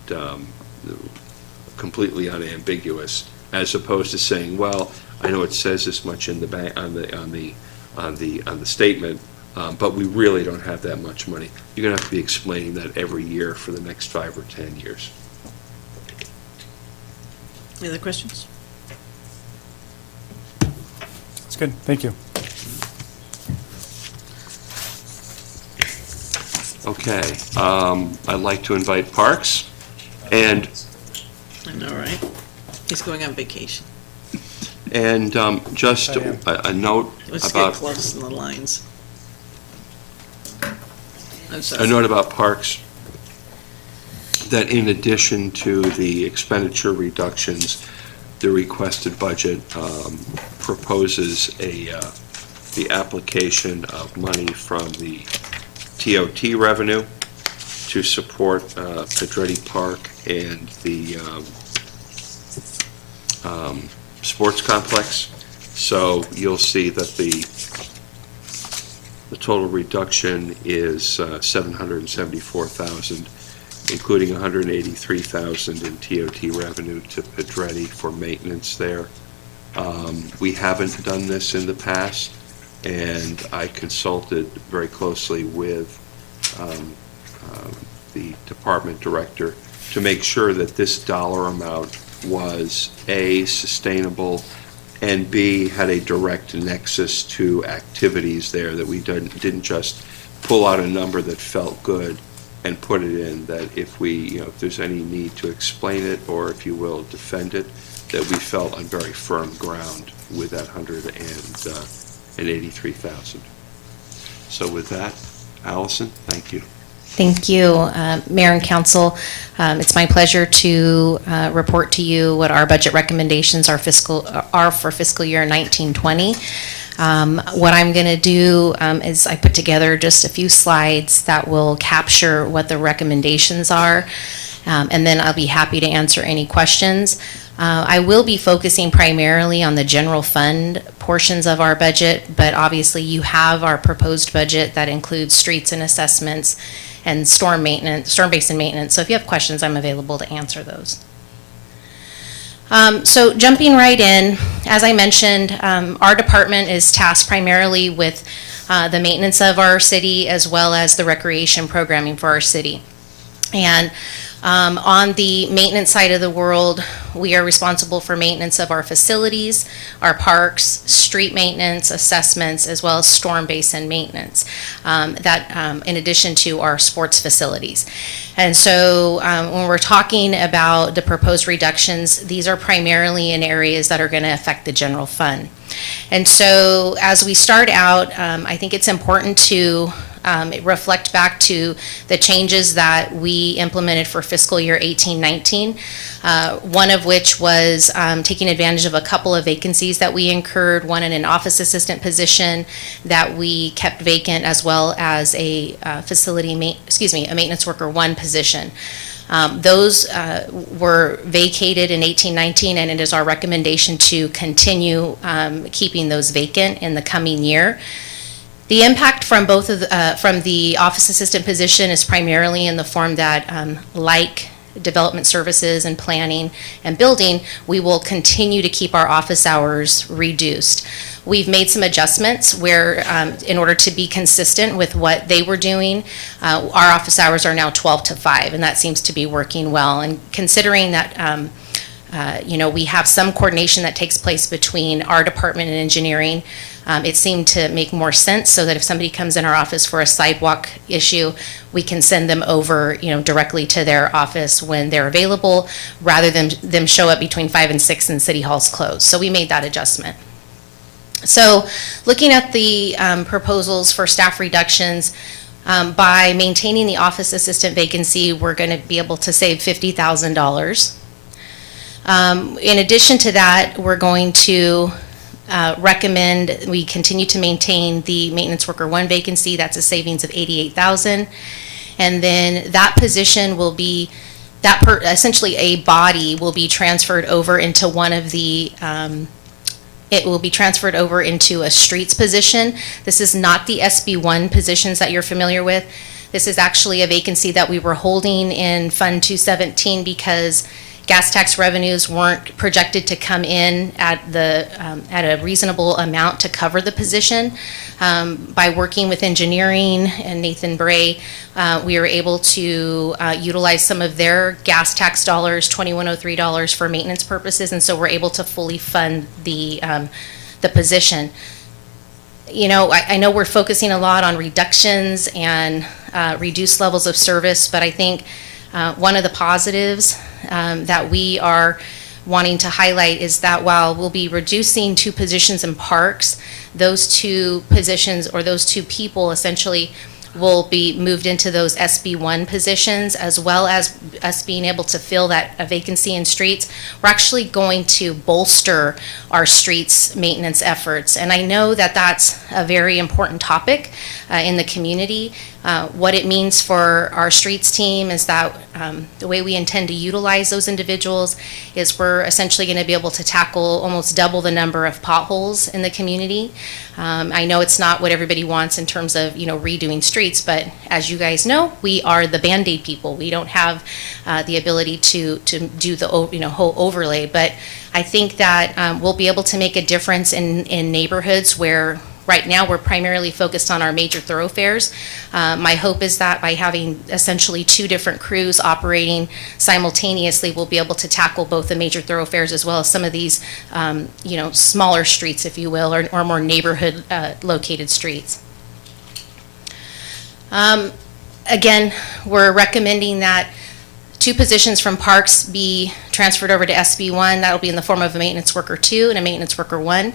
completely unambiguous, as opposed to saying, well, I know it says this much in the bank, on the statement, but we really don't have that much money. You're gonna have to be explaining that every year for the next 5 or 10 years. Any other questions? That's good, thank you. Okay, I'd like to invite Parks, and I know, right? He's going on vacation. Just I am. a note Let's get about, close in the lines. I'm a sorry. note about Parks, that in addition to the expenditure reductions, the requested budget proposes the application of money from the TOT revenue to support Pedretti Park and the sports complex. So you'll see that the total reduction is $774,000, including $183,000 in TOT revenue to Pedretti for maintenance there. We haven't done this in the past, and I consulted very closely with the department director to make sure that this dollar amount was A, sustainable, and B, had a direct nexus to activities there, that we didn't just pull out a number that felt good and put it in, that if if there's any need to explain it, or if you will, defend it, that we felt on very firm ground with that $183,000. So with that, Allison, thank you. Thank you, Mayor and Council. It's my pleasure to report to you what our budget recommendations are for fiscal year 1920. What I'm going to do is I put together just a few slides that will capture what the recommendations are, and then I'll be happy to answer any questions. I will be focusing primarily on the general fund portions of our budget, but obviously you have our proposed budget that includes streets and assessments and storm basin maintenance. So if you have questions, I'm available to answer those. So jumping right in, as I mentioned, our department is tasked primarily with the maintenance of our city as well as the recreation programming for our city. And on the maintenance side of the world, we are responsible for maintenance of our facilities, our parks, street maintenance, assessments, as well as storm basin maintenance, in addition to our sports facilities. And so when we're talking about the proposed reductions, these are primarily in areas that are going to affect the general fund. And so as we start out, I think it's important to reflect back to the changes that we implemented for fiscal year 18-19, one of which was taking advantage of a couple of vacancies that we incurred, one in an office assistant position that we kept vacant, as well as a maintenance worker one position. Those were vacated in 18-19, and it is our recommendation to continue keeping those vacant in the coming year. The impact from both of from the office assistant position is primarily in the form that, like development services and planning and building, we will continue to keep our office hours reduced. We've made some adjustments where, in order to be consistent with what they were doing, our office hours are now 12 to 5, and that seems to be working well. And considering that, we have some coordination that takes place between our department and engineering, it seemed to make more sense so that if somebody comes in our office for a sidewalk issue, we can send them over, directly to their office when they're available, rather than them show up between 5 and 6 and City Hall's closed. So we made that adjustment. So looking at the proposals for staff reductions, by maintaining the office assistant vacancy, we're going to be able to save $50,000. In addition to that, we're going to recommend we continue to maintain the maintenance worker one vacancy. That's a savings of $88,000. And then that position will be, essentially a body will be transferred over into one of the It will be transferred over into a streets position. This is not the SB1 positions that you're familiar with. This is actually a vacancy that we were holding in Fund 217 because gas tax revenues weren't projected to come in at a reasonable amount to cover the position. By working with engineering and Nathan Bray, we were able to utilize some of their gas tax dollars, $2103 for maintenance purposes, and so we're able to fully fund the position. You know, I know we're focusing a lot on reductions and reduced levels of service, but I think one of the positives that we are wanting to highlight is that while we'll be reducing 2 positions in parks, those 2 positions or those 2 people essentially will be moved into those SB1 positions, as well as us being able to fill that vacancy in streets. We're actually going to bolster our streets maintenance efforts. And I know that that's a very important topic in the community. What it means for our streets team is that the way we intend to utilize those individuals is we're essentially going to be able to tackle almost double the number of potholes in the community. I know it's not what everybody wants in terms of, you know, redoing streets, but as you guys know, we are the Band-Aid people. We don't have the ability to do the, you know, whole overlay, but I think that we'll be able to make a difference in neighborhoods where right now we're primarily focused on our major thoroughfares. My hope is that by having essentially 2 different crews operating simultaneously, we'll be able to tackle both the major thoroughfares as well as some of these, you know, smaller streets, if you will, or more neighborhood located streets. Again, we're recommending that 2 positions from parks be transferred over to SB1. That'll be in the form of a maintenance worker 2 and a maintenance worker 1.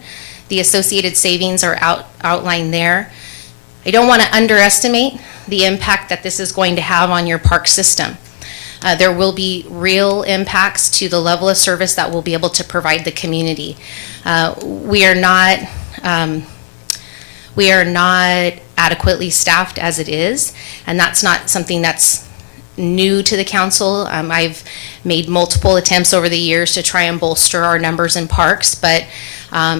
The associated savings are outlined there. I don't want to underestimate the impact that this is going to have on your park system. There will be real impacts to the level of service that we'll be able to provide the community. We are not adequately staffed as it is, and that's not something that's new to the council. I've made multiple attempts over the years to try and bolster our numbers in parks, but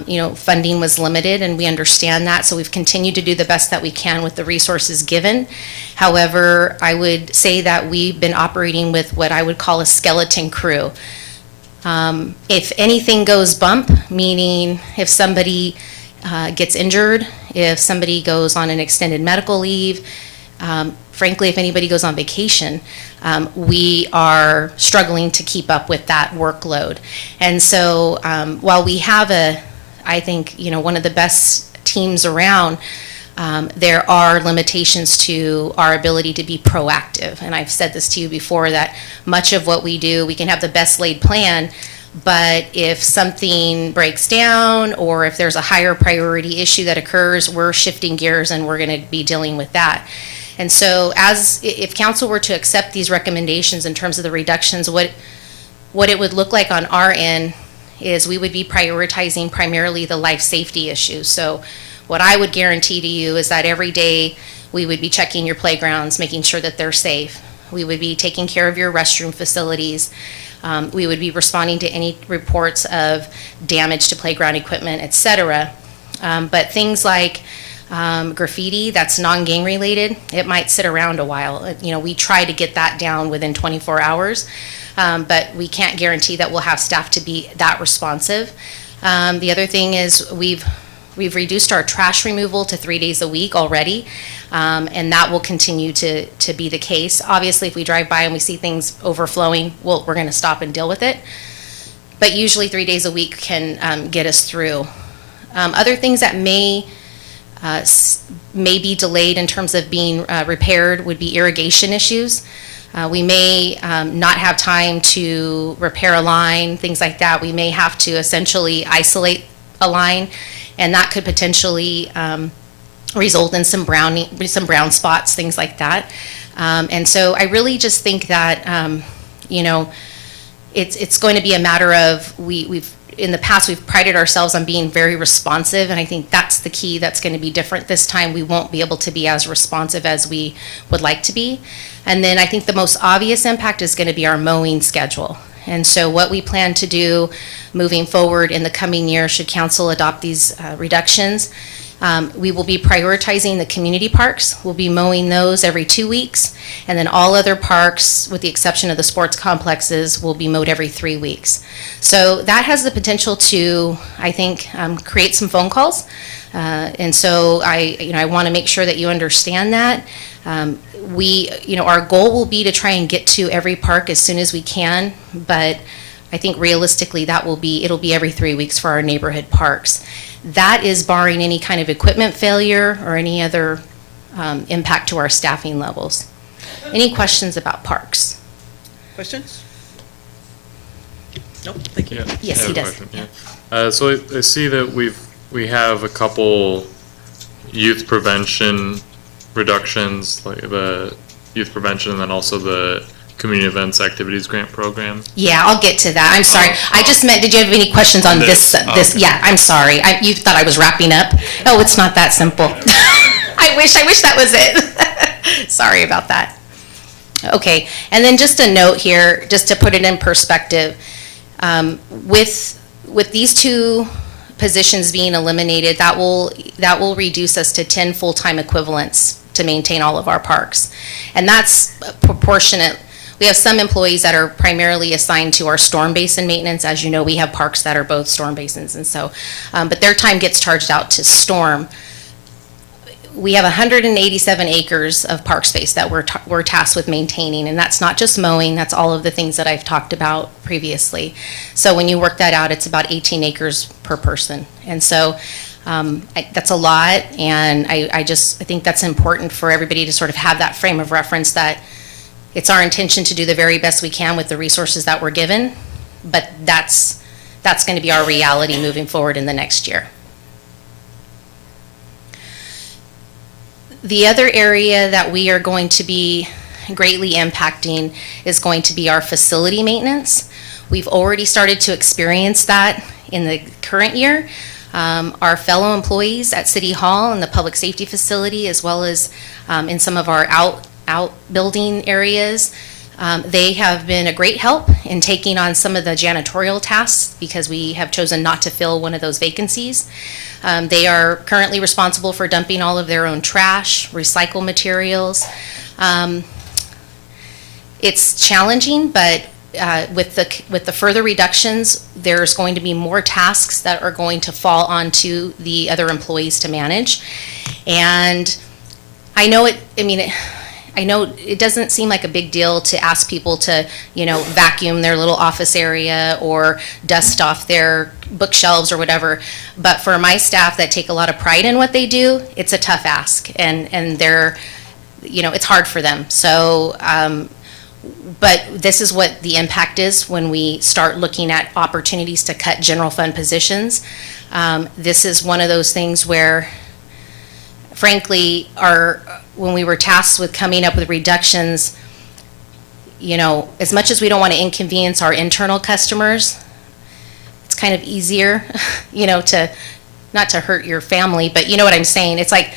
you know, funding was limited, and we understand that, so we've continued to do the best that we can with the resources given. However, I would say that we've been operating with what I would call a skeleton crew. If anything goes bump, meaning if somebody gets injured, if somebody goes on an extended medical leave, frankly, if anybody goes on vacation, we are struggling to keep up with that workload. And so while we have I think, you know, one of the best teams around, there are limitations to our ability to be proactive. And I've said this to you before, that much of what we do, we can have the best laid plan, but if something breaks down or if there's a higher priority issue that occurs, we're shifting gears and we're going to be dealing with that. And so if council were to accept these recommendations in terms of the reductions, what it would look like on our end is we would be prioritizing primarily the life safety issues. So what I would guarantee to you is that every day we would be checking your playgrounds, making sure that they're safe. We would be taking care of your restroom facilities. We would be responding to any reports of damage to playground equipment, et cetera. But things like graffiti that's non-gang related, it might sit around a while. You know, we try to get that down within 24 hours, but we can't guarantee that we'll have staff to be that responsive. The other thing is we've reduced our trash removal to 3 days a week already, and that will continue to be the case. Obviously, if we drive by and we see things overflowing, we're going to stop and deal with it. But usually 3 days a week can get us through. Other things that may be delayed in terms of being repaired would be irrigation issues. We may not have time to repair a line, things like that. We may have to essentially isolate a line, and that could potentially result in some brown spots, things like that. And so I really just think that, you know, it's going to be a matter of in the past, we've prided ourselves on being very responsive, and I think that's the key that's going to be different this time. We won't be able to be as responsive as we would like to be. And then I think the most obvious impact is going to be our mowing schedule. And so what we plan to do moving forward in the coming year, should council adopt these reductions, we will be prioritizing the community parks. We'll be mowing those every 2 weeks. And then all other parks, with the exception of the sports complexes, will be mowed every 3 weeks. So that has the potential to, I think, create some phone calls. And so I want to make sure that you understand that. Our goal will be to try and get to every park as soon as we can, but I think realistically it'll be every 3 weeks for our neighborhood parks. That is barring any kind of equipment failure or any other impact to our staffing levels. Any questions about parks? Questions? Nope, thank you. Yeah, Yes, I he have a does. question, yeah. So I see that we have a couple youth prevention reductions, like the youth prevention and then also the community events activities grant program. Yeah, I'll get to that. I'm sorry. I just meant, did you have any questions on this? Okay. Yeah, I'm sorry. You thought I was wrapping up? Oh, it's not that simple. I wish that was it. Sorry about that. Okay, and then just a note here, just to put it in perspective, with these two positions being eliminated, that will reduce us to 10 full-time equivalents to maintain all of our parks. And that's proportionate. We have some employees that are primarily assigned to our storm basin maintenance. As you know, we have parks that are both storm basins, and so, but their time gets charged out to storm. We have 187 acres of park space that we're tasked with maintaining, and that's not just mowing, that's all of the things that I've talked about previously. So when you work that out, it's about 18 acres per person. And so that's a lot, and I think that's important for everybody to sort of have that frame of reference, that it's our intention to do the very best we can with the resources that we're given, but that's going to be our reality moving forward in the next year. The other area that we are going to be greatly impacting is going to be our facility maintenance. We've already started to experience that in the current year. Our fellow employees at City Hall and the public safety facility, as well as in some of our outbuilding areas, they have been a great help in taking on some of the janitorial tasks because we have chosen not to fill one of those vacancies. They are currently responsible for dumping all of their own trash, recycle materials. It's challenging, but with the further reductions, there's going to be more tasks that are going to fall onto the other employees to manage. And I know it doesn't seem like a big deal to ask people to, vacuum their little office area or dust off their bookshelves or whatever. But for my staff that take a lot of pride in what they do, it's a tough ask, and they're, it's hard for them. So, but this is what the impact is when we start looking at opportunities to cut general fund positions. This is one of those things where, frankly, when we were tasked with coming up with reductions, as much as we don't want to inconvenience our internal customers, it's kind of easier, to not to hurt your family, but you know what I'm saying? It's like,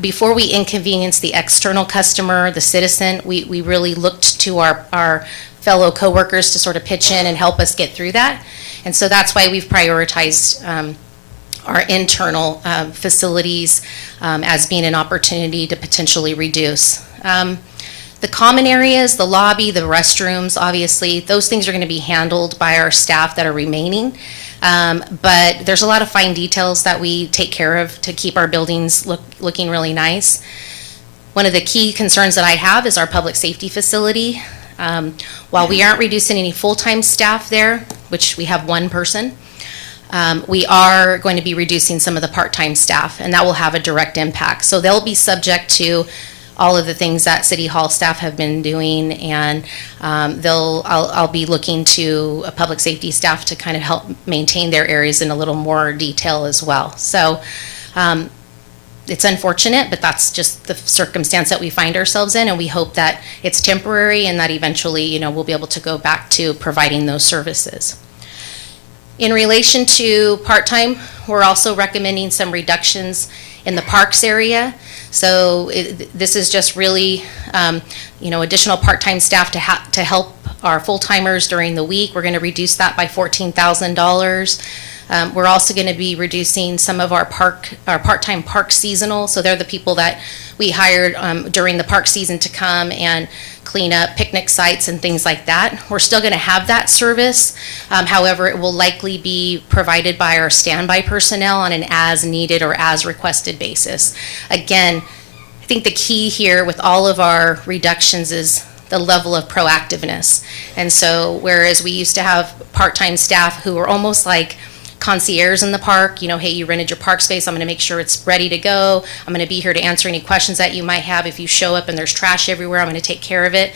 before we inconvenience the external customer, the citizen, we really looked to our fellow coworkers to sort of pitch in and help us get through that. And so that's why we've prioritized our internal facilities as being an opportunity to potentially reduce. The common areas, the lobby, the restrooms, obviously, those things are going to be handled by our staff that are remaining. But there's a lot of fine details that we take care of to keep our buildings looking really nice. One of the key concerns that I have is our public safety facility. While we aren't reducing any full-time staff there, which we have one person, we are going to be reducing some of the part-time staff, and that will have a direct impact. So they'll be subject to all of the things that City Hall staff have been doing, and I'll be looking to a public safety staff to kind of help maintain their areas in a little more detail as well. So it's unfortunate, but that's just the circumstance that we find ourselves in, and we hope that it's temporary and that eventually, we'll be able to go back to providing those services. In relation to part-time, we're also recommending some reductions in the parks area. So this is just really, additional part-time staff to help our full-timers during the week. We're going to reduce that by $14,000. We're also going to be reducing some of our part-time park seasonal. So they're the people that we hired during the park season to come and clean up picnic sites and things like that. We're still going to have that service. However, it will likely be provided by our standby personnel on an as-needed or as-requested basis. Again, I think the key here with all of our reductions is the level of proactiveness. And so whereas we used to have part-time staff who were almost like concierge in the park, you know, hey, you rented your park space, I'm going to make sure it's ready to go. I'm going to be here to answer any questions that you might have. If you show up and there's trash everywhere, I'm going to take care of it.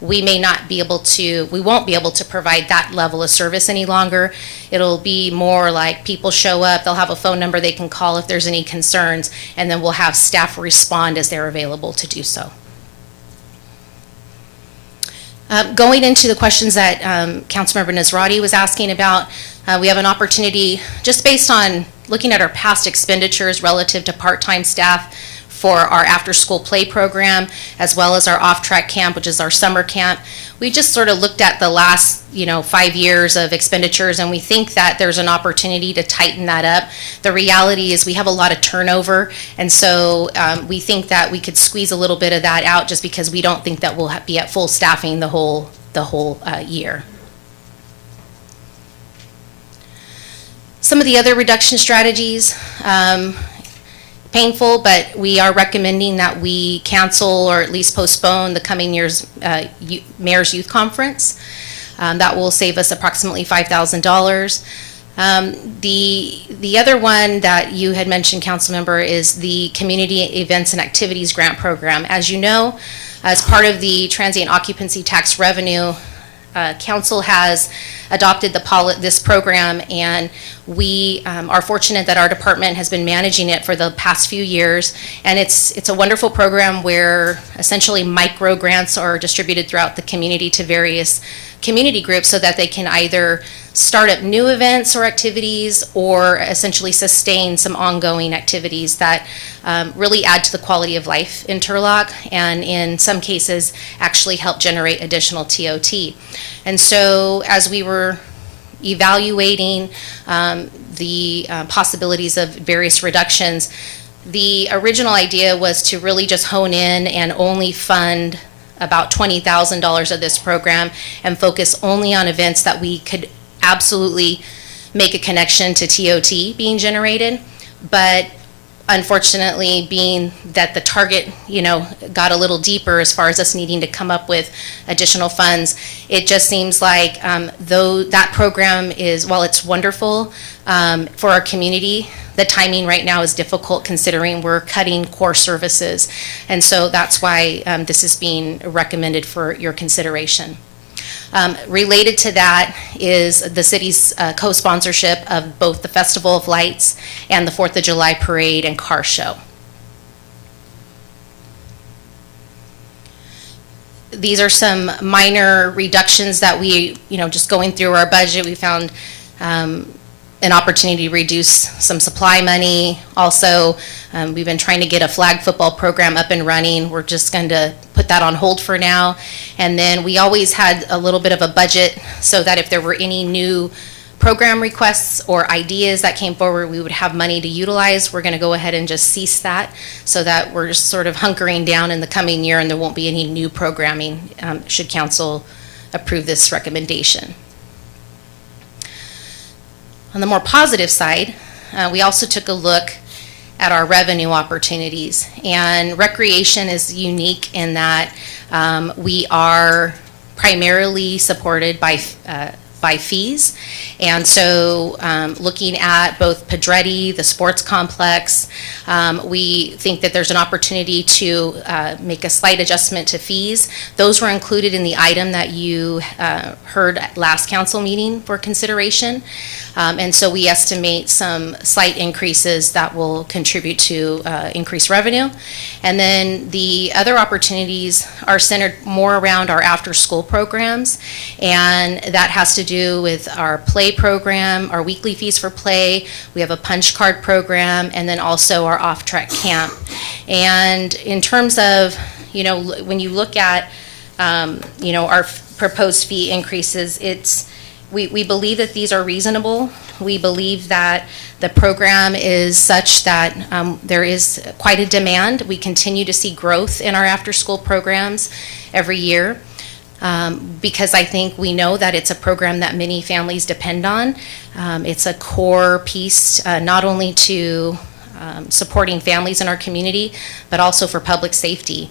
We won't be able to provide that level of service any longer. It'll be more like people show up, they'll have a phone number they can call if there's any concerns, and then we'll have staff respond as they're available to do so. Going into the questions that Councilmember Nazrati was asking about, we have an opportunity, just based on looking at our past expenditures relative to part-time staff for our after-school play program, as well as our off-track camp, which is our summer camp. We just sort of looked at the last, 5 years of expenditures, and we think that there's an opportunity to tighten that up. The reality is we have a lot of turnover, and so we think that we could squeeze a little bit of that out just because we don't think that we'll be at full staffing the whole year. Some of the other reduction strategies, painful, but we are recommending that we cancel or at least postpone the coming year's Mayor's Youth Conference. That will save us approximately $5,000. The other one that you had mentioned, Councilmember, is the Community Events and Activities Grant Program. As you know, as part of the transient occupancy tax revenue, Council has adopted this program, and we are fortunate that our department has been managing it for the past few years. And it's a wonderful program where essentially micro grants are distributed throughout the community to various community groups so that they can either start up new events or activities or essentially sustain some ongoing activities that really add to the quality of life in Turlock, and in some cases actually help generate additional TOT. And so as we were evaluating the possibilities of various reductions, the original idea was to really just hone in and only fund about $20,000 of this program and focus only on events that we could absolutely make a connection to TOT being generated. But unfortunately, being that the target, got a little deeper as far as us needing to come up with additional funds, it just seems like though that program is, while it's wonderful for our community, the timing right now is difficult considering we're cutting core services. And so that's why this is being recommended for your consideration. Related to that is the city's co-sponsorship of both the Festival of Lights and the 4th of July Parade and Car Show. These are some minor reductions that we, just going through our budget, we found an opportunity to reduce some supply money. Also, we've been trying to get a flag football program up and running. We're just going to put that on hold for now. And then we always had a little bit of a budget so that if there were any new program requests or ideas that came forward, we would have money to utilize. We're going to go ahead and just cease that so that we're just sort of hunkering down in the coming year and there won't be any new programming should council approve this recommendation. On the more positive side, we also took a look at our revenue opportunities. And recreation is unique in that we are primarily supported by fees. And so looking at both Pedretti, the sports complex, we think that there's an opportunity to make a slight adjustment to fees. Those were included in the item that you heard at last council meeting for consideration. And so we estimate some slight increases that will contribute to increased revenue. And then the other opportunities are centered more around our after-school programs, and that has to do with our play program, our weekly fees for play. We have a punch card program, and then also our off-track camp. And in terms of, when you look at our proposed fee increases, we believe that these are reasonable. We believe that the program is such that there is quite a demand. We continue to see growth in our after-school programs every year because I think we know that it's a program that many families depend on. It's a core piece not only to supporting families in our community, but also for public safety.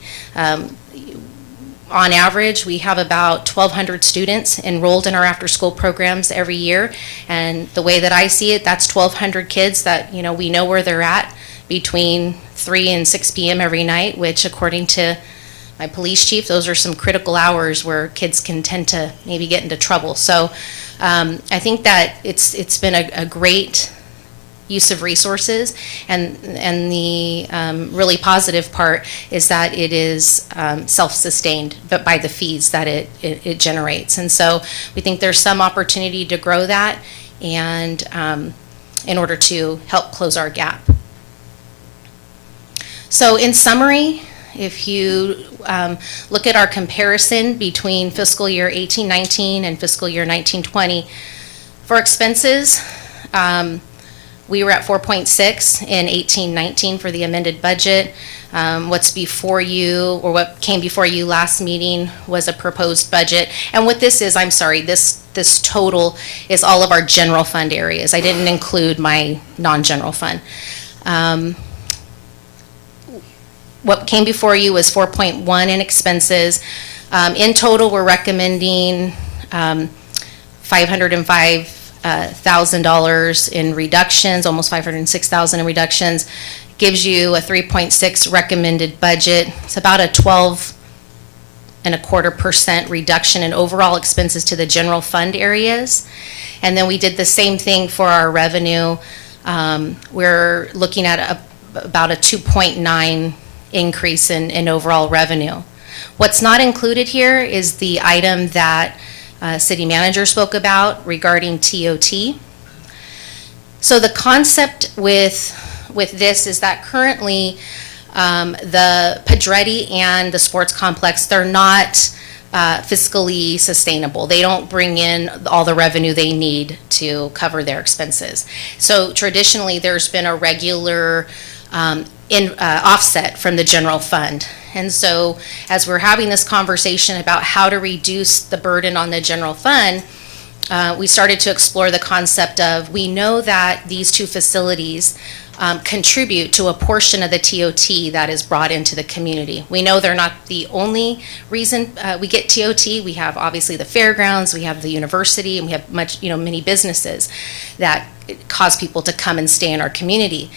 On average, we have about 1,200 students enrolled in our after-school programs every year. And the way that I see it, that's 1,200 kids that, we know where they're at between 3 and 6 p.m. every night, which according to my police chief, those are some critical hours where kids can tend to maybe get into trouble. So I think that it's been a great use of resources, and the really positive part is that it is self-sustained, but by the fees that it generates. And so we think there's some opportunity to grow that, and in order to help close our gap. So in summary, if you look at our comparison between fiscal year 18-19 and fiscal year 19-20, for expenses, we were at 4.6 in 18-19 for the amended budget. What's before you, or what came before you last meeting, was a proposed budget. And what this is, I'm sorry, this total is all of our general fund areas. I didn't include my non-general fund. What came before you was 4.1 in expenses. In total, we're recommending $505,000 in reductions, almost $506,000 in reductions. Gives you a 3.6 recommended budget. It's about a 12.25% reduction in overall expenses to the general fund areas. And then we did the same thing for our revenue. We're looking at about a 2.9 increase in overall revenue. What's not included here is the item that city manager spoke about regarding TOT. So the concept with this is that currently the Pedretti and the sports complex, they're not fiscally sustainable. They don't bring in all the revenue they need to cover their expenses. So traditionally, there's been a regular offset from the general fund. And so as we're having this conversation about how to reduce the burden on the general fund, we started to explore the concept of, we know that these two facilities contribute to a portion of the TOT that is brought into the community. We know they're not the only reason we get TOT. We have obviously the fairgrounds, we have the university, and we have many businesses that cause people to come and stay in our community.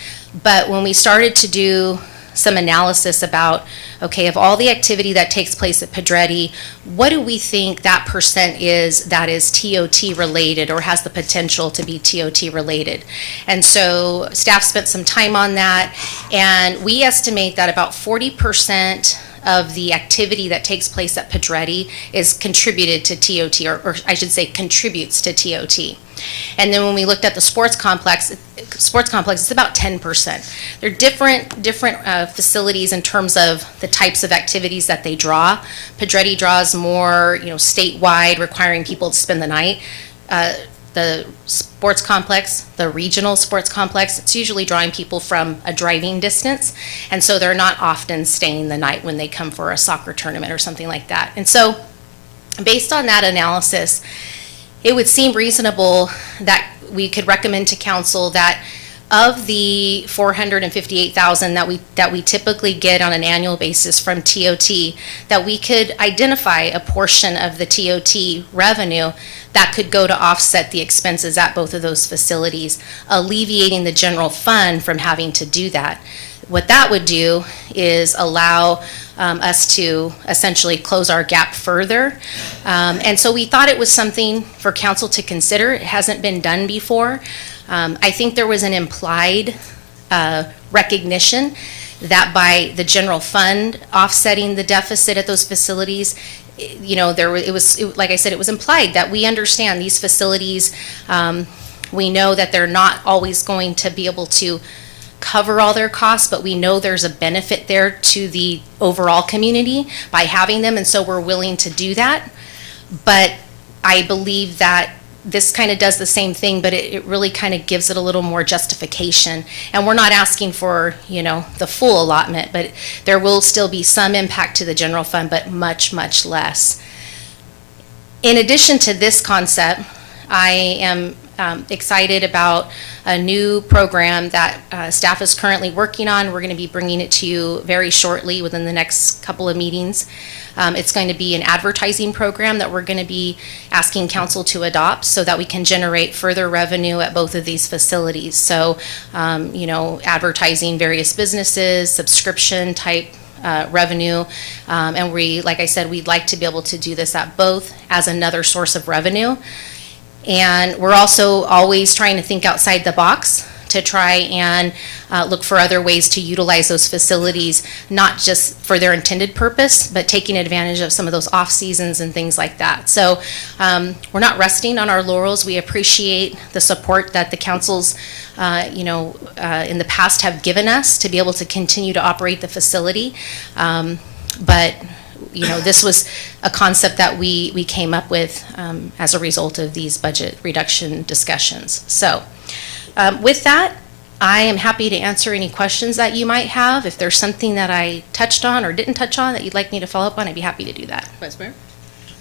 But when we started to do some analysis about, okay, of all the activity that takes place at Pedretti, what do we think that percent is that is TOT related or has the potential to be TOT related? And so staff spent some time on that, and we estimate that about 40% of the activity that takes place at Pedretti is contributed to TOT, or I should say contributes to TOT. And then when we looked at the sports complex, it's about 10%. They're different facilities in terms of the types of activities that they draw. Pedretti draws more, statewide, requiring people to spend the night. The sports complex, the regional sports complex, it's usually drawing people from a driving distance, and so they're not often staying the night when they come for a soccer tournament or something like that. And so based on that analysis, it would seem reasonable that we could recommend to council that of the $458,000 that we typically get on an annual basis from TOT, that we could identify a portion of the TOT revenue that could go to offset the expenses at both of those facilities, alleviating the general fund from having to do that. What that would do is allow us to essentially close our gap further. And so we thought it was something for council to consider. It hasn't been done before. I think there was an implied recognition that by the general fund offsetting the deficit at those facilities, like I said, it was implied that we understand these facilities. We know that they're not always going to be able to cover all their costs, but we know there's a benefit there to the overall community by having them, and so we're willing to do that. But I believe that this kind of does the same thing, but it really kind of gives it a little more justification. And we're not asking for, the full allotment, but there will still be some impact to the general fund, but much, much less. In addition to this concept, I am excited about a new program that staff is currently working on. We're going to be bringing it to you very shortly within the next couple of meetings. It's going to be an advertising program that we're going to be asking council to adopt so that we can generate further revenue at both of these facilities. So, advertising various businesses, subscription type revenue. And like I said, we'd like to be able to do this at both as another source of revenue. And we're also always trying to think outside the box to try and look for other ways to utilize those facilities, not just for their intended purpose, but taking advantage of some of those off seasons and things like that. So we're not resting on our laurels. We appreciate the support that the councils, in the past have given us to be able to continue to operate the facility. But this was a concept that we came up with as a result of these budget reduction discussions. So with that, I am happy to answer any questions that you might have. If there's something that I touched on or didn't touch on that you'd like me to follow up on, I'd be happy to do that. Vice Mayor?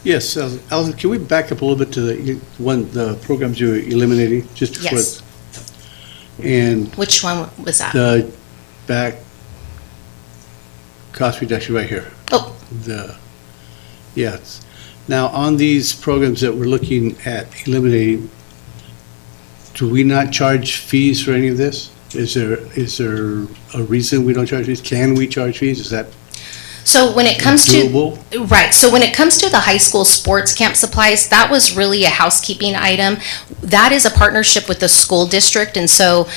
Yes, Allison, can we back up a little bit to the programs you're eliminating? Just for- Yes. And Which one was that? the back cost reduction right here. Oh, Yes. Now, on these programs that we're looking at eliminating, do we not charge fees for any of this? Is there a reason we don't charge fees? Can we charge fees? Is that so when it comes to doable? right, so when it comes to the high school sports camp supplies, that was really a housekeeping item. That is a partnership with the school district, and so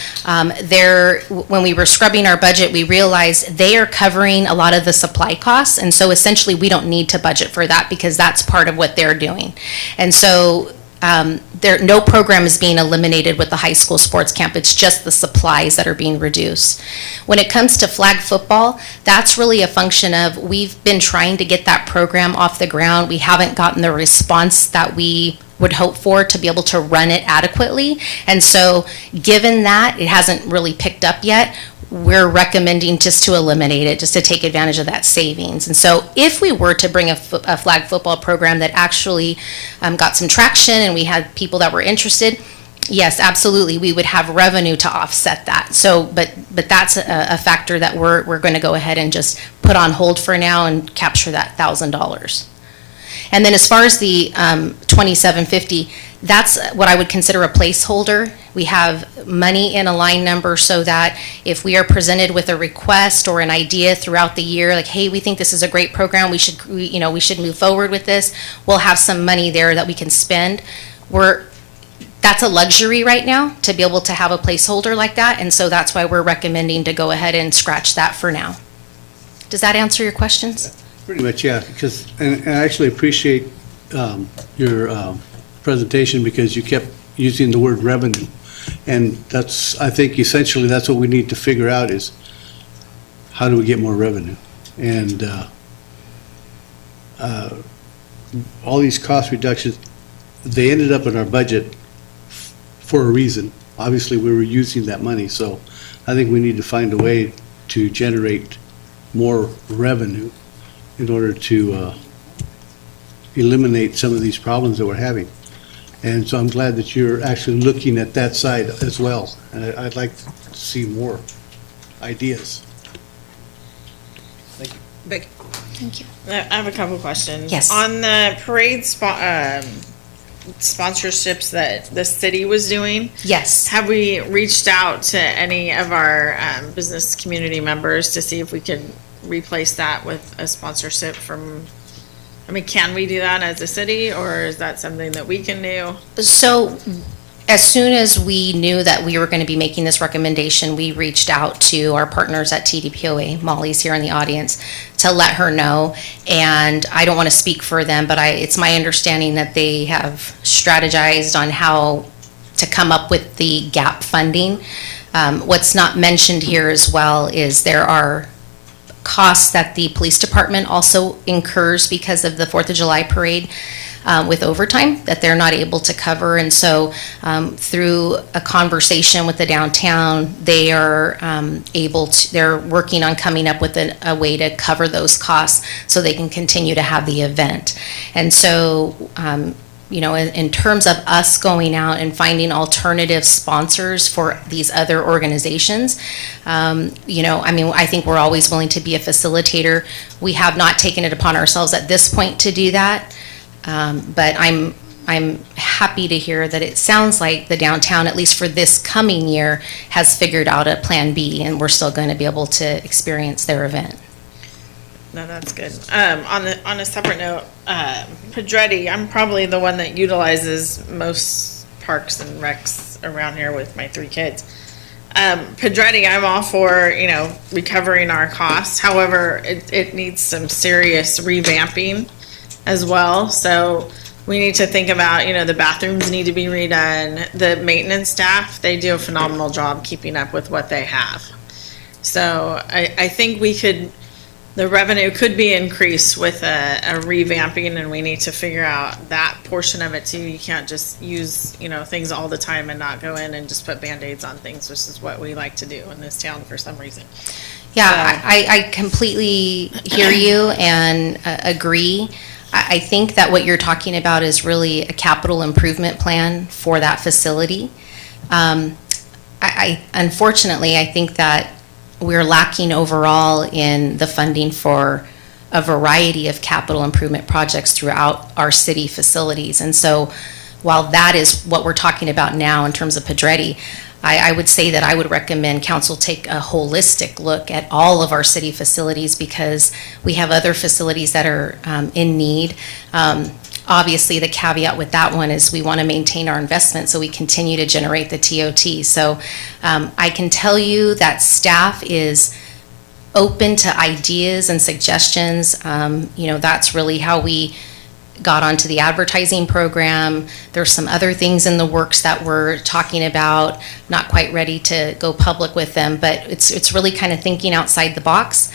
when we were scrubbing our budget, we realized they are covering a lot of the supply costs, and so essentially we don't need to budget for that because that's part of what they're doing. And so no program is being eliminated with the high school sports camp. It's just the supplies that are being reduced. When it comes to flag football, that's really a function of we've been trying to get that program off the ground. We haven't gotten the response that we would hope for to be able to run it adequately. And so given that it hasn't really picked up yet, we're recommending just to eliminate it, just to take advantage of that savings. And so if we were to bring a flag football program that actually got some traction and we had people that were interested, yes, absolutely, we would have revenue to offset that. So, but that's a factor that we're going to go ahead and just put on hold for now and capture that $1,000. And then as far as the $2,750, that's what I would consider a placeholder. We have money in a line number so that if we are presented with a request or an idea throughout the year, like, hey, we think this is a great program, we should move forward with this, we'll have some money there that we can spend. That's a luxury right now to be able to have a placeholder like that, and so that's why we're recommending to go ahead and scratch that for now. Does that answer your questions? Pretty much, yeah, because, and I actually appreciate your presentation because you kept using the word revenue. And that's, I think essentially that's what we need to figure out is how do we get more revenue? And all these cost reductions, they ended up in our budget for a reason. Obviously, we were using that money, so I think we need to find a way to generate more revenue in order to eliminate some of these problems that we're having. And so I'm glad that you're actually looking at that side as well. And I'd like to see more ideas. Thank you. Becky? Thank you. I have a couple questions. Yes. On the parade sponsorships that the city was doing, Yes. have we reached out to any of our business community members to see if we could replace that with a sponsorship from, can we do that as a city, or is that something that we can do? So as soon as we knew that we were going to be making this recommendation, we reached out to our partners at TDPOA, Molly's here in the audience, to let her know. And I don't want to speak for them, but it's my understanding that they have strategized on how to come up with the gap funding. What's not mentioned here as well is there are costs that the police department also incurs because of the 4th of July parade with overtime that they're not able to cover. And so through a conversation with the downtown, they are they're working on coming up with a way to cover those costs so they can continue to have the event. And so, in terms of us going out and finding alternative sponsors for these other organizations, I think we're always willing to be a facilitator. We have not taken it upon ourselves at this point to do that, but I'm happy to hear that it sounds like the downtown, at least for this coming year, has figured out a plan B, and we're still going to be able to experience their event. No, that's good. On a separate note, Pedretti, I'm probably the one that utilizes most parks and recs around here with my 3 kids. Pedretti, I'm all for, recovering our costs. However, it needs some serious revamping as well. So we need to think about, the bathrooms need to be redone. The maintenance staff, they do a phenomenal job keeping up with what they have. So I think the revenue could be increased with a revamping, and we need to figure out that portion of it too. You can't just use, things all the time and not go in and just put Band-Aids on things, which is what we like to do in this town for some reason. Yeah, I completely hear you and agree. I think that what you're talking about is really a capital improvement plan for that facility. Unfortunately, I think that we're lacking overall in the funding for a variety of capital improvement projects throughout our city facilities. And so while that is what we're talking about now in terms of Pedretti, I would say that I would recommend council take a holistic look at all of our city facilities, because we have other facilities that are in need. Obviously, the caveat with that one is we want to maintain our investment so we continue to generate the TOT. So I can tell you that staff is open to ideas and suggestions. That's really how we got onto the advertising program. There's some other things in the works that we're talking about, not quite ready to go public with them, but it's really kind of thinking outside the box.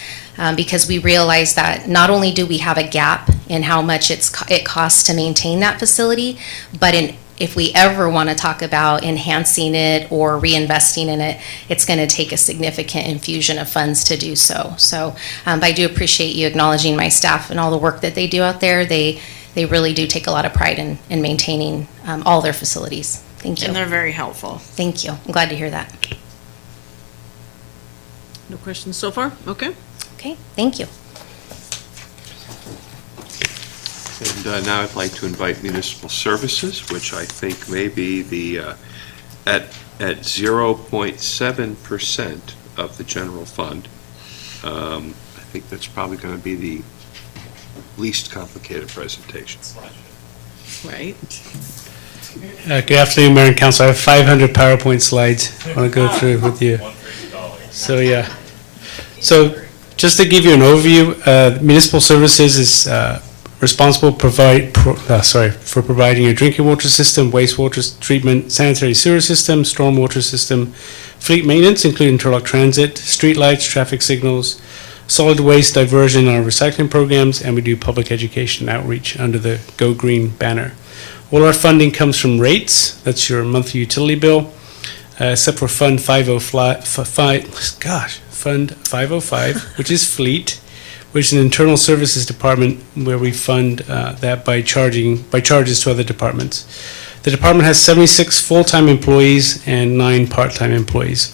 Because we realize that not only do we have a gap in how much it costs to maintain that facility, but if we ever want to talk about enhancing it or reinvesting in it, it's going to take a significant infusion of funds to do so. So I do appreciate you acknowledging my staff and all the work that they do out there. They really do take a lot of pride in maintaining all their facilities. Thank you. And they're very helpful. Thank you. I'm glad to hear that. No questions so far? Okay. Okay, thank you. And now I'd like to invite municipal services, which I think may be at 0.7% of the general fund. I think that's probably going to be the least complicated presentation. Right. Good afternoon, Mayor and Council. I have 500 PowerPoint slides I want to go through with you. So, yeah. So, just to give you an overview, municipal services is responsible for providing a drinking water system, wastewater treatment, sanitary sewer system, stormwater system, fleet maintenance, including Turlock Transit, streetlights, traffic signals, solid waste diversion on our recycling programs, and we do public education outreach under the Go Green banner. All our funding comes from rates. That's your monthly utility bill, except for Fund 505, which is fleet, which is an internal services department where we fund that by charges to other departments. The department has 76 full-time employees and 9 part-time employees.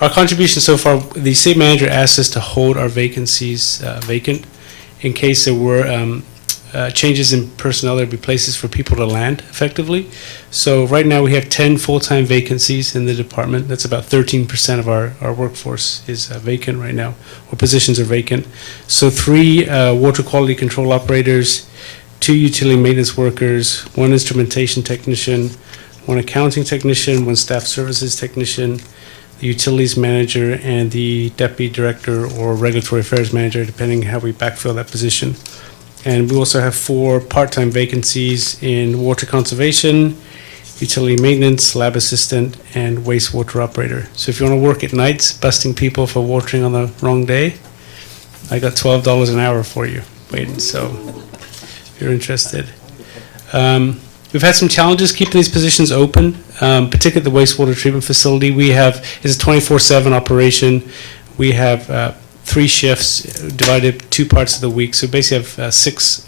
Our contribution so far, the city manager asked us to hold our vacancies vacant in case there were changes in personnel. There'd be places for people to land effectively. So right now we have 10 full-time vacancies in the department. That's about 13% of our workforce is vacant right now, or positions are vacant. So 3 water quality control operators, 2 utility maintenance workers, 1 instrumentation technician, 1 accounting technician, 1 staff services technician, the utilities manager, and the deputy director or regulatory affairs manager, depending how we backfill that position. And we also have 4 part-time vacancies in water conservation, utility maintenance, lab assistant, and wastewater operator. So if you want to work at nights, busting people for watering on the wrong day, I got $12 an hour for you waiting, so if you're interested. We've had some challenges keeping these positions open, particularly at the wastewater treatment facility. It's a 24/7 operation. We have 3 shifts divided 2 parts of the week. So basically have six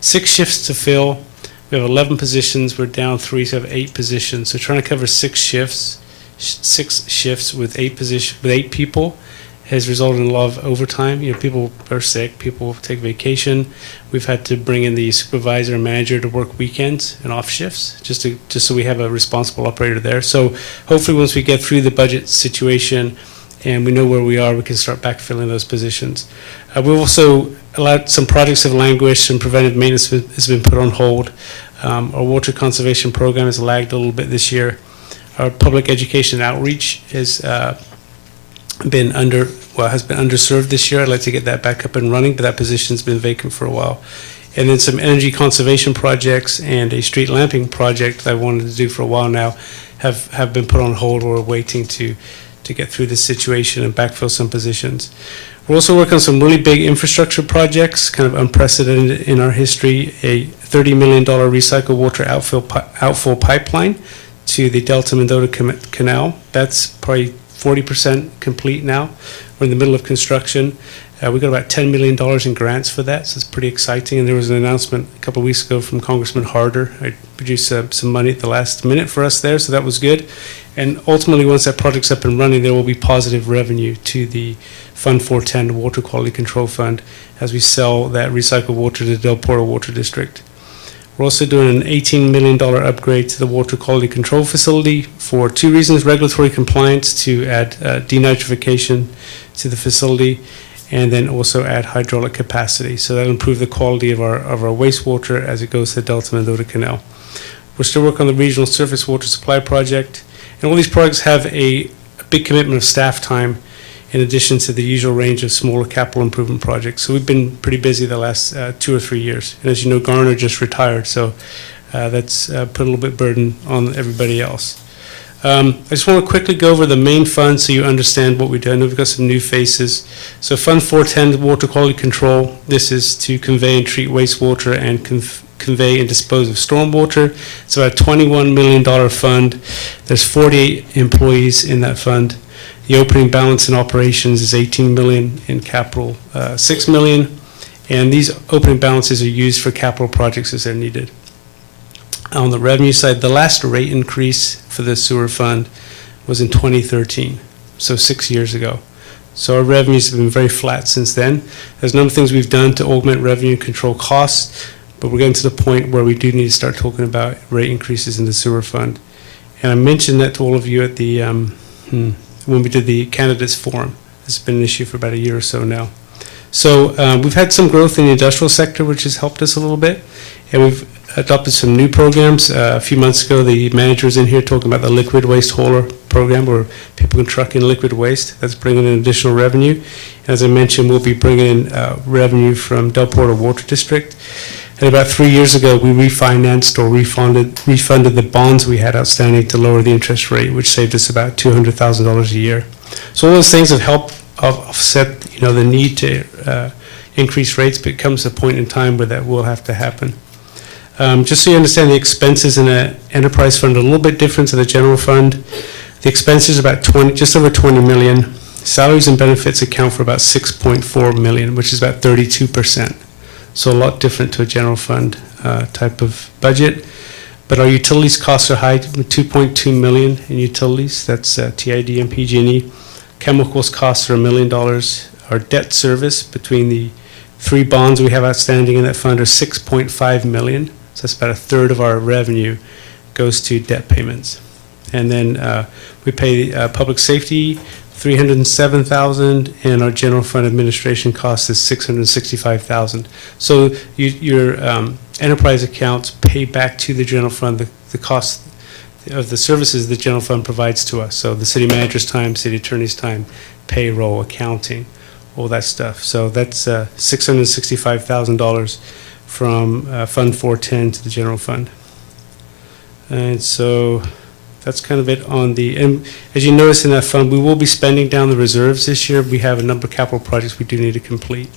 shifts to fill. We have 11 positions. We're down 3, so we have 8 positions. So trying to cover 6 shifts with 8 people has resulted in a lot of overtime. People are sick, people take vacation. We've had to bring in the supervisor and manager to work weekends and off shifts, just so we have a responsible operator there. So hopefully once we get through the budget situation and we know where we are, we can start backfilling those positions. We've also allowed some projects have languished and preventive maintenance has been put on hold. Our water conservation program has lagged a little bit this year. Our public education outreach has been underserved this year. I'd like to get that back up and running, but that position's been vacant for a while. And then some energy conservation projects and a street lamping project that I wanted to do for a while now have been put on hold. We're waiting to get through this situation and backfill some positions. We're also working on some really big infrastructure projects, kind of unprecedented in our history. A $30 million recycled water outfall pipeline to the Delta Mendota Canal. That's probably 40% complete now. We're in the middle of construction. We got about $10 million in grants for that, so it's pretty exciting. And there was an announcement a couple of weeks ago from Congressman Harder. I produced some money at the last minute for us there, so that was good. And ultimately, once that project's up and running, there will be positive revenue to the Fund 410 Water Quality Control Fund as we sell that recycled water to the Del Porto Water District. We're also doing an $18 million upgrade to the water quality control facility for 2 reasons: regulatory compliance, to add denitrification to the facility, and then also add hydraulic capacity. So that'll improve the quality of our wastewater as it goes to the Delta Mendota Canal. We're still working on the regional surface water supply project, and all these projects have a big commitment of staff time in addition to the usual range of smaller capital improvement projects. So we've been pretty busy the last 2 or 3 years. And as you know, Garner just retired, so that's put a little bit burden on everybody else. I just want to quickly go over the main fund so you understand what we do. I know we've got some new faces. So Fund 410, Water Quality Control, this is to convey and treat wastewater and convey and dispose of stormwater. It's about a $21 million fund. There's 48 employees in that fund. The opening balance in operations is $18 million, in capital $6 million, and these opening balances are used for capital projects as they're needed. On the revenue side, the last rate increase for the sewer fund was in 2013, so 6 years ago. So our revenues have been very flat since then. There's a number of things we've done to augment revenue and control costs, but we're getting to the point where we do need to start talking about rate increases in the sewer fund. And I mentioned that to all of you at the when we did the candidates forum. It's been an issue for about a year or so now. So we've had some growth in the industrial sector, which has helped us a little bit, and we've adopted some new programs. A few months ago, the manager was in here talking about the liquid waste hauler program, where people can truck in liquid waste. That's bringing in additional revenue. As I mentioned, we'll be bringing in revenue from Del Porto Water District. And about 3 years ago, we refinanced or refunded the bonds we had outstanding to lower the interest rate, which saved us about $200,000 a year. So all those things have helped offset, the need to increase rates, but it comes a point in time where that will have to happen. Just so you understand, the expenses in an enterprise fund are a little bit different to the general fund. The expenses are about just over 20 million. Salaries and benefits account for about 6.4 million, which is about 32%. So a lot different to a general fund type of budget. But our utilities costs are high, 2.2 million in utilities. That's TID and PG&E. Chemicals costs are $1 million. Our debt service between the 3 bonds we have outstanding in that fund are 6.5 million. So that's about a third of our revenue goes to debt payments. And then we pay public safety, $307,000, and our general fund administration cost is $665,000. So your enterprise accounts pay back to the general fund the cost of the services the general fund provides to us. So the city manager's time, city attorney's time, payroll, accounting, all that stuff. So that's $665,000 from Fund 410 to the general fund. And so that's kind of it on the, and as you notice in that fund, we will be spending down the reserves this year. We have a number of capital projects we do need to complete.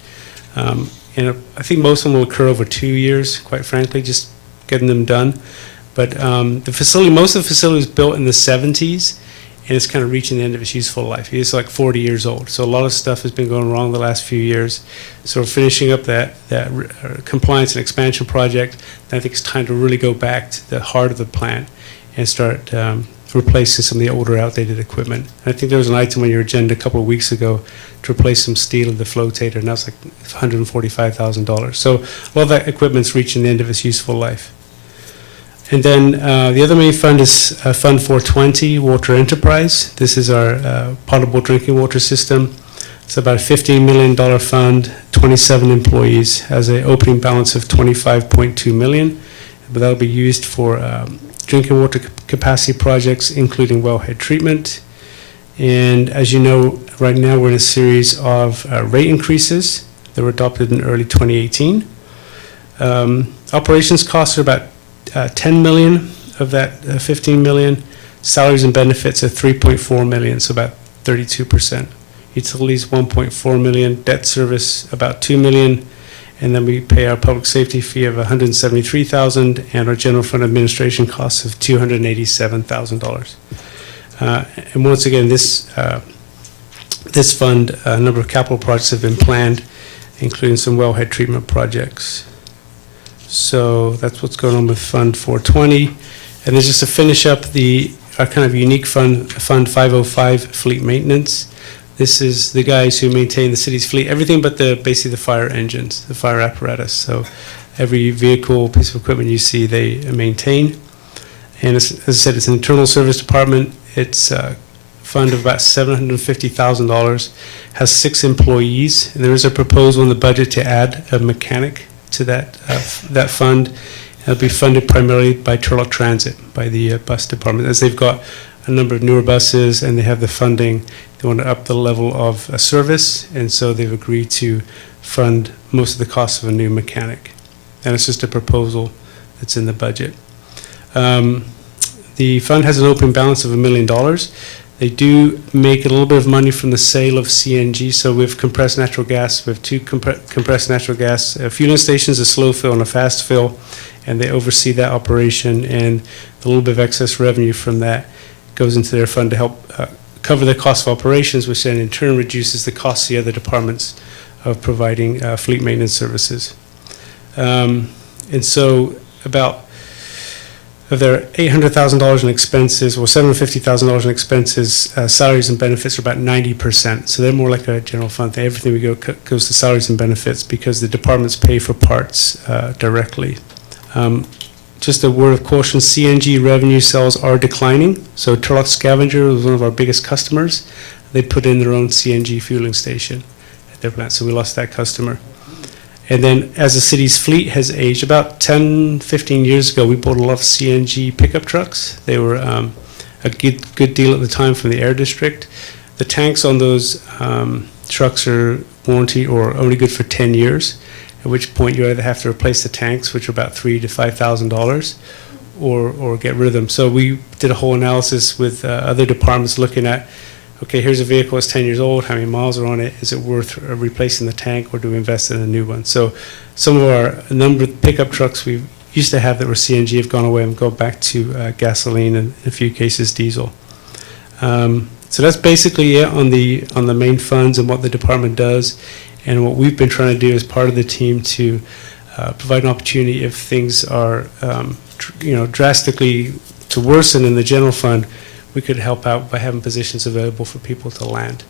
And I think most of them will occur over 2 years, quite frankly, just getting them done. But the facility, most of the facility was built in the 70s, and it's kind of reaching the end of its useful life. It's like 40 years old. So a lot of stuff has been going wrong the last few years. So we're finishing up that compliance and expansion project. And I think it's time to really go back to the heart of the plant and start replacing some of the older outdated equipment. And I think there was an item on your agenda a couple of weeks ago to replace some steel of the flotator, and that's like $145,000. So a lot of that equipment's reaching the end of its useful life. And then the other main fund is Fund 420, Water Enterprise. This is our potable drinking water system. It's about a $15 million fund, 27 employees, has an opening balance of $25.2 million, but that'll be used for drinking water capacity projects, including wellhead treatment. And as you know, right now we're in a series of rate increases that were adopted in early 2018. Operations costs are about 10 million of that 15 million. Salaries and benefits are 3.4 million, so about 32%. Utilities 1.4 million, debt service about 2 million, and then we pay our public safety fee of 173,000 and our general fund administration costs of $287,000. And once again, this fund, a number of capital projects have been planned, including some wellhead treatment projects. So that's what's going on with Fund 420. And then just to finish up our kind of unique fund, Fund 505, Fleet Maintenance. This is the guys who maintain the city's fleet, everything but basically the fire engines, the fire apparatus. So every vehicle, piece of equipment you see, they maintain. And as I said, it's an internal service department. It's a fund of about $750,000, has 6 employees. And there is a proposal in the budget to add a mechanic to that fund. It'll be funded primarily by Turlock Transit, by the bus department, as they've got a number of newer buses and they have the funding. They want to up the level of service, and so they've agreed to fund most of the cost of a new mechanic. And it's just a proposal that's in the budget. The fund has an open balance of $1 million. They do make a little bit of money from the sale of CNG. So we have compressed natural gas. We have 2 compressed natural gas fueling stations, a slow fill and a fast fill, and they oversee that operation. And the little bit of excess revenue from that goes into their fund to help cover the cost of operations, which then in turn reduces the cost of the other departments of providing fleet maintenance services. And so about of their $800,000 in expenses, or $750,000 in expenses, salaries and benefits are about 90%. So they're more like a general fund thing. Everything we goes to salaries and benefits because the departments pay for parts directly. Just a word of caution, CNG revenue sales are declining. So Turlock Scavenger was one of our biggest customers. They put in their own CNG fueling station at their plant, so we lost that customer. And then as the city's fleet has aged, about 10, 15 years ago, we bought a lot of CNG pickup trucks. They were a good deal at the time from the Air District. The tanks on those trucks are warranty or only good for 10 years, at which point you either have to replace the tanks, which are about $3,000 to $5,000, or get rid of them. So we did a whole analysis with other departments looking at, okay, here's a vehicle that's 10 years old, how many miles are on it, is it worth replacing the tank, or do we invest in a new one? So some of a number of pickup trucks we used to have that were CNG have gone away and go back to gasoline and in a few cases diesel. So that's basically it on the main funds and what the department does. And what we've been trying to do as part of the team to provide an opportunity if things are drastically to worsen in the general fund, we could help out by having positions available for people to land.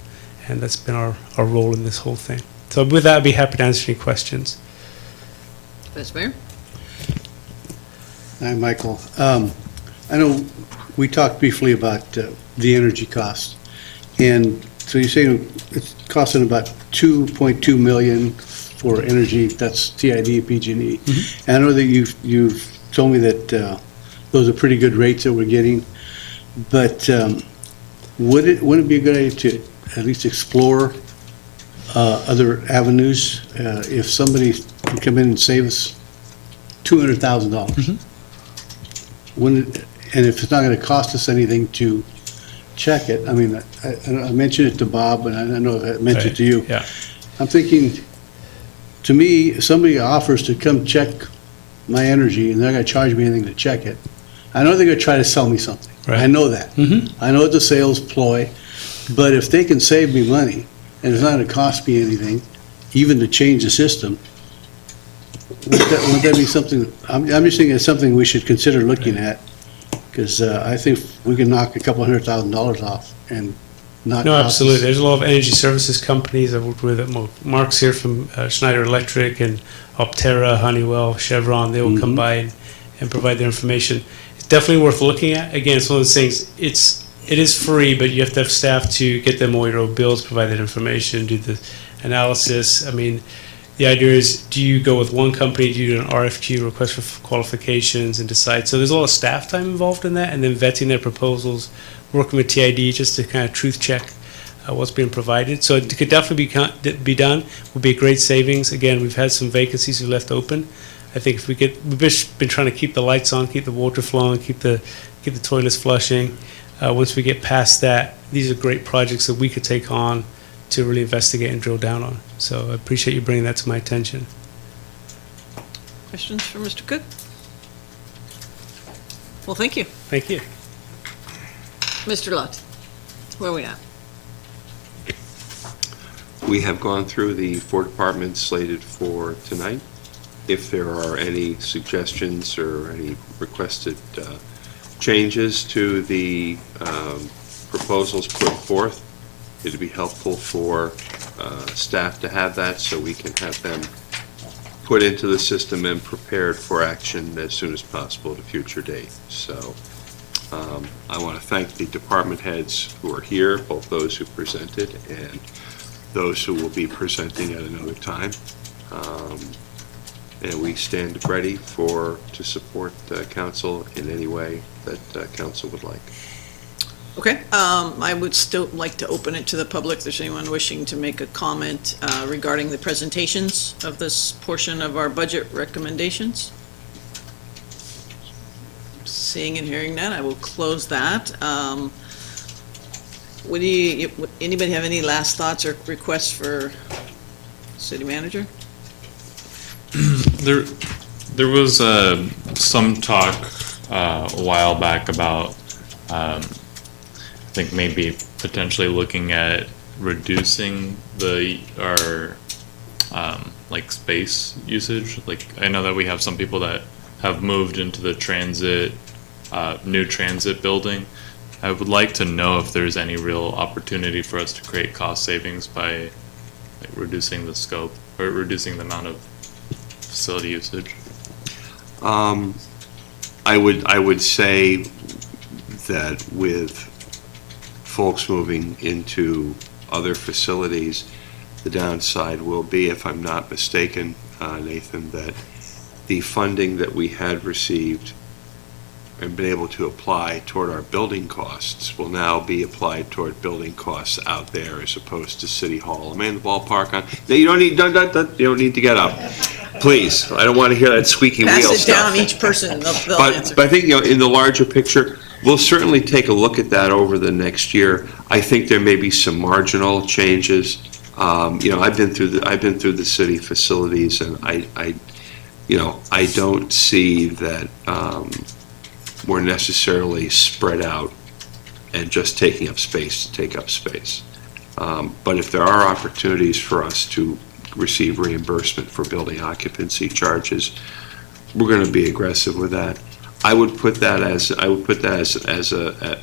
And that's been our role in this whole thing. So with that, I'd be happy to answer any questions. Vice Mayor? Hi, Michael. I know we talked briefly about the energy costs. And so you're saying it's costing about $2.2 million for energy, that's TID, PG&E. And I know that you've told me that those are pretty good rates that we're getting. But wouldn't it be a good idea to at least explore other avenues? If somebody can come in and save us $200,000, and if it's not gonna cost us anything to check it, I mean, I mentioned it to Bob, and I know I mentioned it to you. Yeah. I'm thinking, to me, if somebody offers to come check my energy and they're not gonna charge me anything to check it, I know they're gonna try to sell me something. Right. I know that. I know it's a sales ploy, but if they can save me money and it's not gonna cost me anything, even to change the system, wouldn't that be something, I'm just thinking it's something we should consider looking at, because I think we can knock a couple $100,000 off and not. No, cost us- absolutely. There's a lot of energy services companies I've worked with. Mark's here from Schneider Electric and Optera, Honeywell, Chevron. They will come by and provide their information. It's definitely worth looking at. Again, it's one of those things. It is free, but you have to have staff to get them all your own bills, provide that information, do the analysis. I mean, the idea is, do you go with one company, do you do an RFQ, request for qualifications, and decide? So there's a lot of staff time involved in that, and then vetting their proposals, working with TID just to kind of truth check what's being provided. So it could definitely be done. Would be a great savings. Again, we've had some vacancies we left open. I think if we've just been trying to keep the lights on, keep the water flowing, keep the toilets flushing. Once we get past that, these are great projects that we could take on to really investigate and drill down on. So I appreciate you bringing that to my attention. Questions for Mr. Cook? Well, thank you. Thank you. Mr. Lott, where are we at? We have gone through the 4 departments slated for tonight. If there are any suggestions or any requested changes to the proposals put forth, it'd be helpful for staff to have that so we can have them put into the system and prepared for action as soon as possible at a future date. So I want to thank the department heads who are here, both those who presented and those who will be presenting at another time. And we stand ready to support council in any way that council would like. Okay, I would still like to open it to the public. If there's anyone wishing to make a comment regarding the presentations of this portion of our budget recommendations. Seeing and hearing none, I will close that. Anybody have any last thoughts or requests for city manager? There was some talk a while back about I think maybe potentially looking at reducing our like space usage. Like, I know that we have some people that have moved into the new transit building. I would like to know if there's any real opportunity for us to create cost savings by like reducing the scope or reducing the amount of facility usage. I would say that with folks moving into other facilities, the downside will be, if I'm not mistaken, Nathan, that the funding that we had received and been able to apply toward our building costs will now be applied toward building costs out there as opposed to City Hall. Am I in the ballpark on? No, you don't need to get up. Please, I don't want to hear that squeaky wheel Pass it stuff. down, each person, they'll answer. But I think, in the larger picture, we'll certainly take a look at that over the next year. I think there may be some marginal changes. I've been through the city facilities, and I don't see that we're necessarily spread out and just taking up space to take up space. But if there are opportunities for us to receive reimbursement for building occupancy charges, we're going to be aggressive with that. I would put that as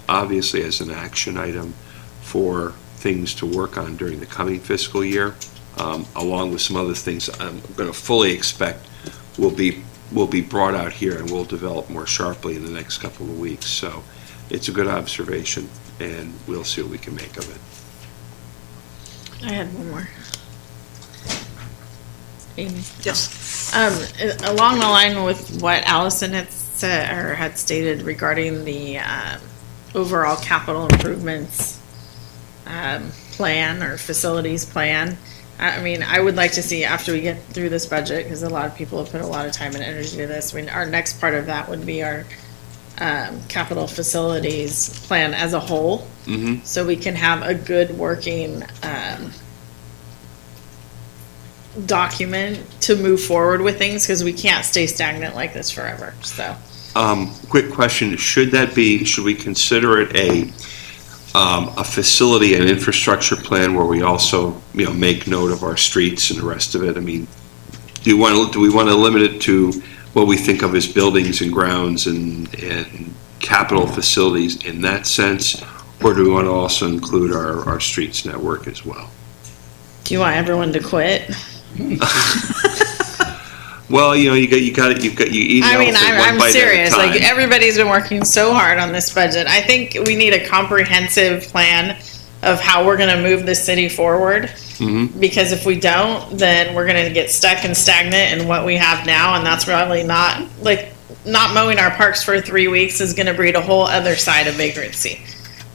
obviously as an action item for things to work on during the coming fiscal year, along with some other things I'm going to fully expect will be brought out here and will develop more sharply in the next couple of weeks. So it's a good observation, and we'll see what we can make of it. I had one more. Amy? Yes. Along the line with what Allison had said or had stated regarding the overall capital improvements plan or facilities plan. I mean, I would like to see after we get through this budget, because a lot of people have put a lot of time and energy to this. I mean, our next part of that would be our capital facilities plan as a whole. So we can have a good working, document to move forward with things, because we can't stay stagnant like this forever, so. Quick question, should we consider it a facility and infrastructure plan where we also, make note of our streets and the rest of it? I mean, do we want to limit it to what we think of as buildings and grounds and capital facilities in that sense? Or do we want to also include our streets network as well? Do you want everyone to quit? Well, you eat I mean, I'm one serious. bite at a Like, time. everybody's been working so hard on this budget. I think we need a comprehensive plan of how we're going to move the city forward. Because if we don't, then we're going to get stuck and stagnant in what we have now, and that's really not mowing our parks for 3 weeks is going to breed a whole other side of vagrancy.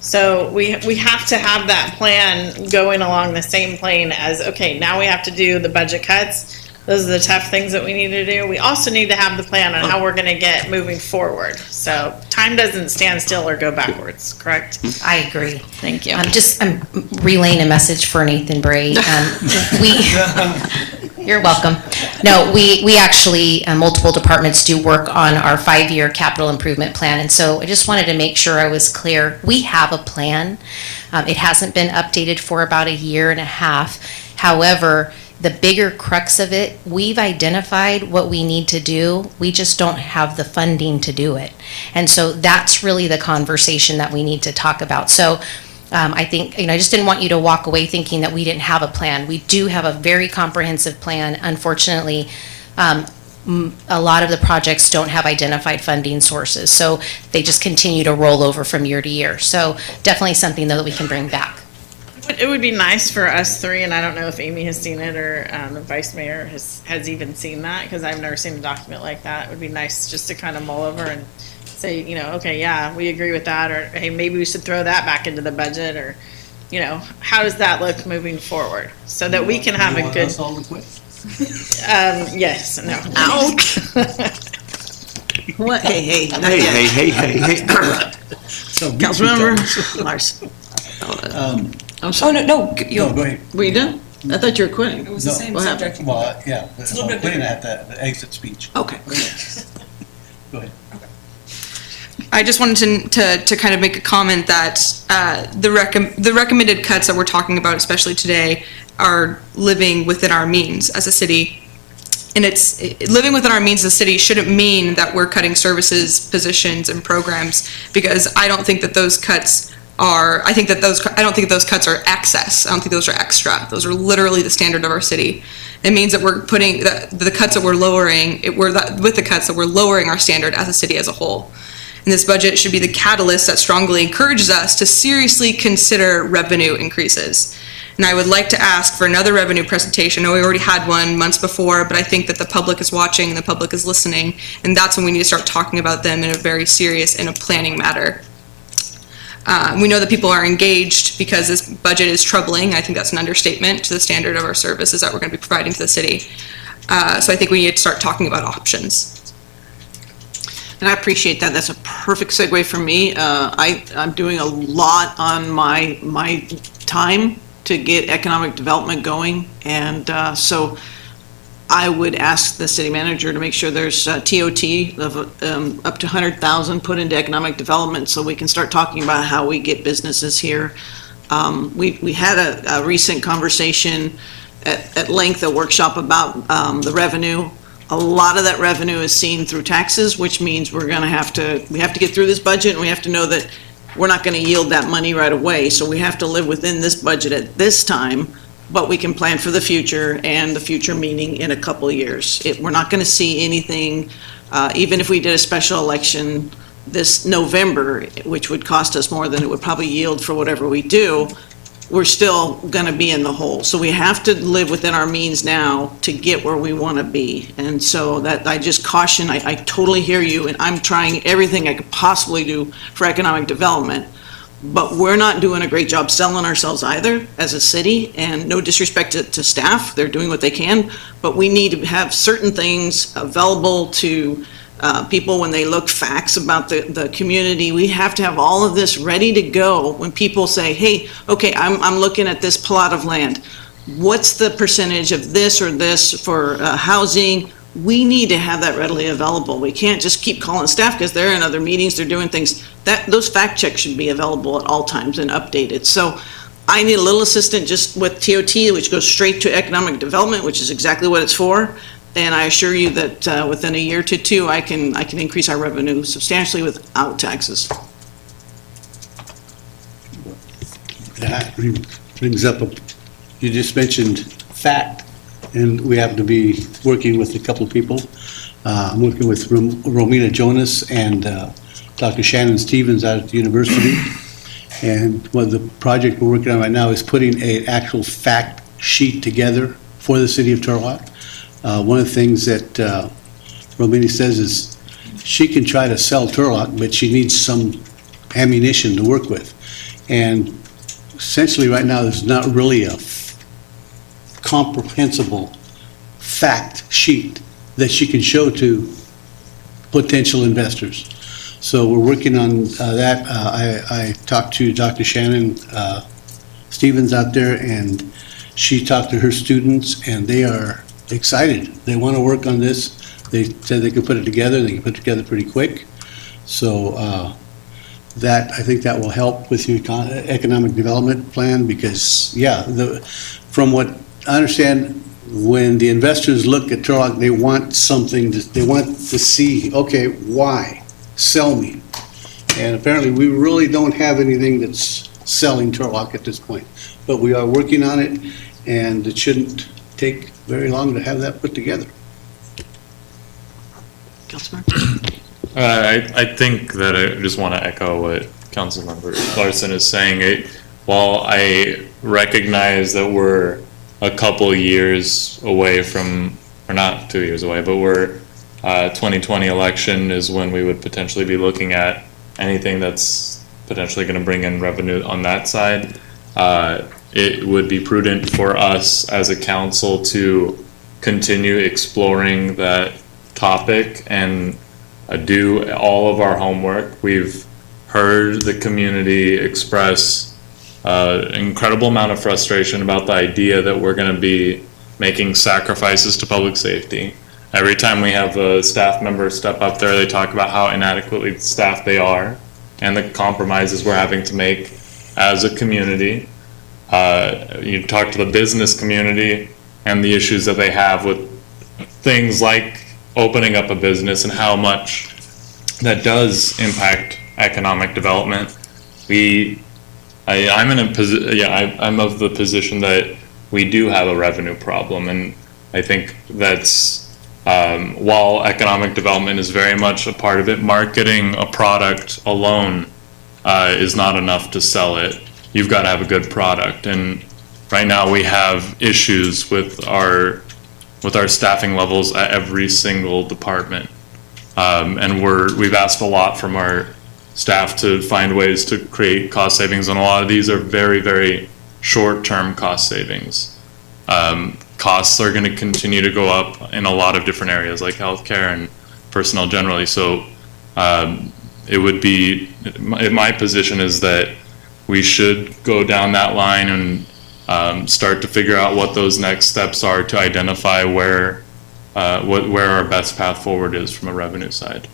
So we have to have that plan going along the same plane as, okay, now we have to do the budget cuts. Those are the tough things that we need to do. We also need to have the plan on how we're going to get moving forward. So time doesn't stand still or go backwards, correct? I agree. Thank you. I'm relaying a message for Nathan Bray. You're welcome. No, we actually, multiple departments do work on our 5-year capital improvement plan. And so I just wanted to make sure I was clear. We have a plan. It hasn't been updated for about a year and a half. However, the bigger crux of it, we've identified what we need to do. We just don't have the funding to do it. And so that's really the conversation that we need to talk about. So I think, I just didn't want you to walk away thinking that we didn't have a plan. We do have a very comprehensive plan. Unfortunately, a lot of the projects don't have identified funding sources. So they just continue to roll over from year to year. So definitely something though that we can bring back. It would be nice for us three, and I don't know if Amy has seen it or the vice mayor has even seen that, because I've never seen a document like that. It would be nice just to kind of mull over and say, okay, yeah, we agree with that, or hey, maybe we should throw that back into the budget, or, how does that look moving forward? So that we can have a good. Yes, no. Ouch. What? Hey. Hey. Councilmember Larson. I'm sorry. No, No, go ahead. Were you done? I thought you were quitting. It was the same What happened? subject. Well, yeah, It's a little bit I'm putting different. at the exit speech. Okay. Go ahead. I just wanted to kind of make a comment that the recommended cuts that we're talking about, especially today, are living within our means as a city. And it's living within our means as a city shouldn't mean that we're cutting services, positions, and programs, because I don't think that those cuts are, I don't think those cuts are excess. I don't think those are extra. Those are literally the standard of our city. It means that we're putting the cuts that we're lowering, with the cuts that we're lowering our standard as a city as a whole. And this budget should be the catalyst that strongly encourages us to seriously consider revenue increases. And I would like to ask for another revenue presentation. I know we already had one months before, but I think that the public is watching and the public is listening, and that's when we need to start talking about them in a very serious and a planning matter. We know that people are engaged because this budget is troubling. I think that's an understatement to the standard of our services that we're going to be providing to the city. So I think we need to start talking about options. And I appreciate that. That's a perfect segue for me. I'm doing a lot on my time to get economic development going. And so I would ask the city manager to make sure there's TOT of up to 100,000 put into economic development so we can start talking about how we get businesses here. We had a recent conversation at length, a workshop about the revenue. A lot of that revenue is seen through taxes, which means we have to get through this budget, and we have to know that we're not going to yield that money right away. So we have to live within this budget at this time, but we can plan for the future, and the future meaning in a couple of years. We're not going to see anything, even if we did a special election this November, which would cost us more than it would probably yield for whatever we do, we're still going to be in the hole. So we have to live within our means now to get where we want to be. And so that I just caution, I totally hear you, and I'm trying everything I could possibly do for economic development. But we're not doing a great job selling ourselves either as a city, and no disrespect to staff, they're doing what they can, but we need to have certain things available to People, when they look facts about the community, we have to have all of this ready to go when people say, hey, okay, I'm looking at this plot of land. What's the percentage of this or this for housing? We need to have that readily available. We can't just keep calling staff because they're in other meetings, they're doing things. Those fact checks should be available at all times and updated. So I need a little assistance just with TOT, which goes straight to economic development, which is exactly what it's for. And I assure you that within a year to two, I can increase our revenue substantially without taxes. That brings up, you just mentioned fact, and we happen to be working with a couple of people. I'm working with Romina Jonas and Dr. Shannon Stevens out at the university. And one of the project we're working on right now is putting an actual fact sheet together for the city of Turlock. One of the things that Romini says is she can try to sell Turlock, but she needs some ammunition to work with. And essentially right now, there's not really a comprehensible fact sheet that she can show to potential investors. So we're working on that. I talked to Dr. Shannon Stevens out there, and she talked to her students, and they are excited. They want to work on this. They said they can put it together. They can put it together pretty quick. So I think that will help with your economic development plan because, yeah, from what I understand, when the investors look at Turlock, they want something, they want to see, okay, why? Sell me. And apparently, we really don't have anything that's selling Turlock at this point. But we are working on it, and it shouldn't take very long to have that put together. Councilman? I think that I just want to echo what Councilmember Larson is saying. While I recognize that we're a couple years away from, or not 2 years away, but we're 2020 election is when we would potentially be looking at anything that's potentially going to bring in revenue on that side. It would be prudent for us as a council to continue exploring that topic and do all of our homework. We've heard the community express incredible amount of frustration about the idea that we're going to be making sacrifices to public safety. Every time we have a staff member step up there, they talk about how inadequately staffed they are and the compromises we're having to make as a community. You talk to the business community and the issues that they have with things like opening up a business and how much that does impact economic development. I'm of the position that we do have a revenue problem, and I think that's while economic development is very much a part of it, marketing a product alone is not enough to sell it. You've got to have a good product, and right now we have issues with our staffing levels at every single department, and we've asked a lot from our staff to find ways to create cost savings, and a lot of these are very, very short-term cost savings. Costs are going to continue to go up in a lot of different areas like healthcare and personnel generally. So it would be, my position is that we should go down that line and start to figure out what those next steps are to identify where our best path forward is from a revenue side.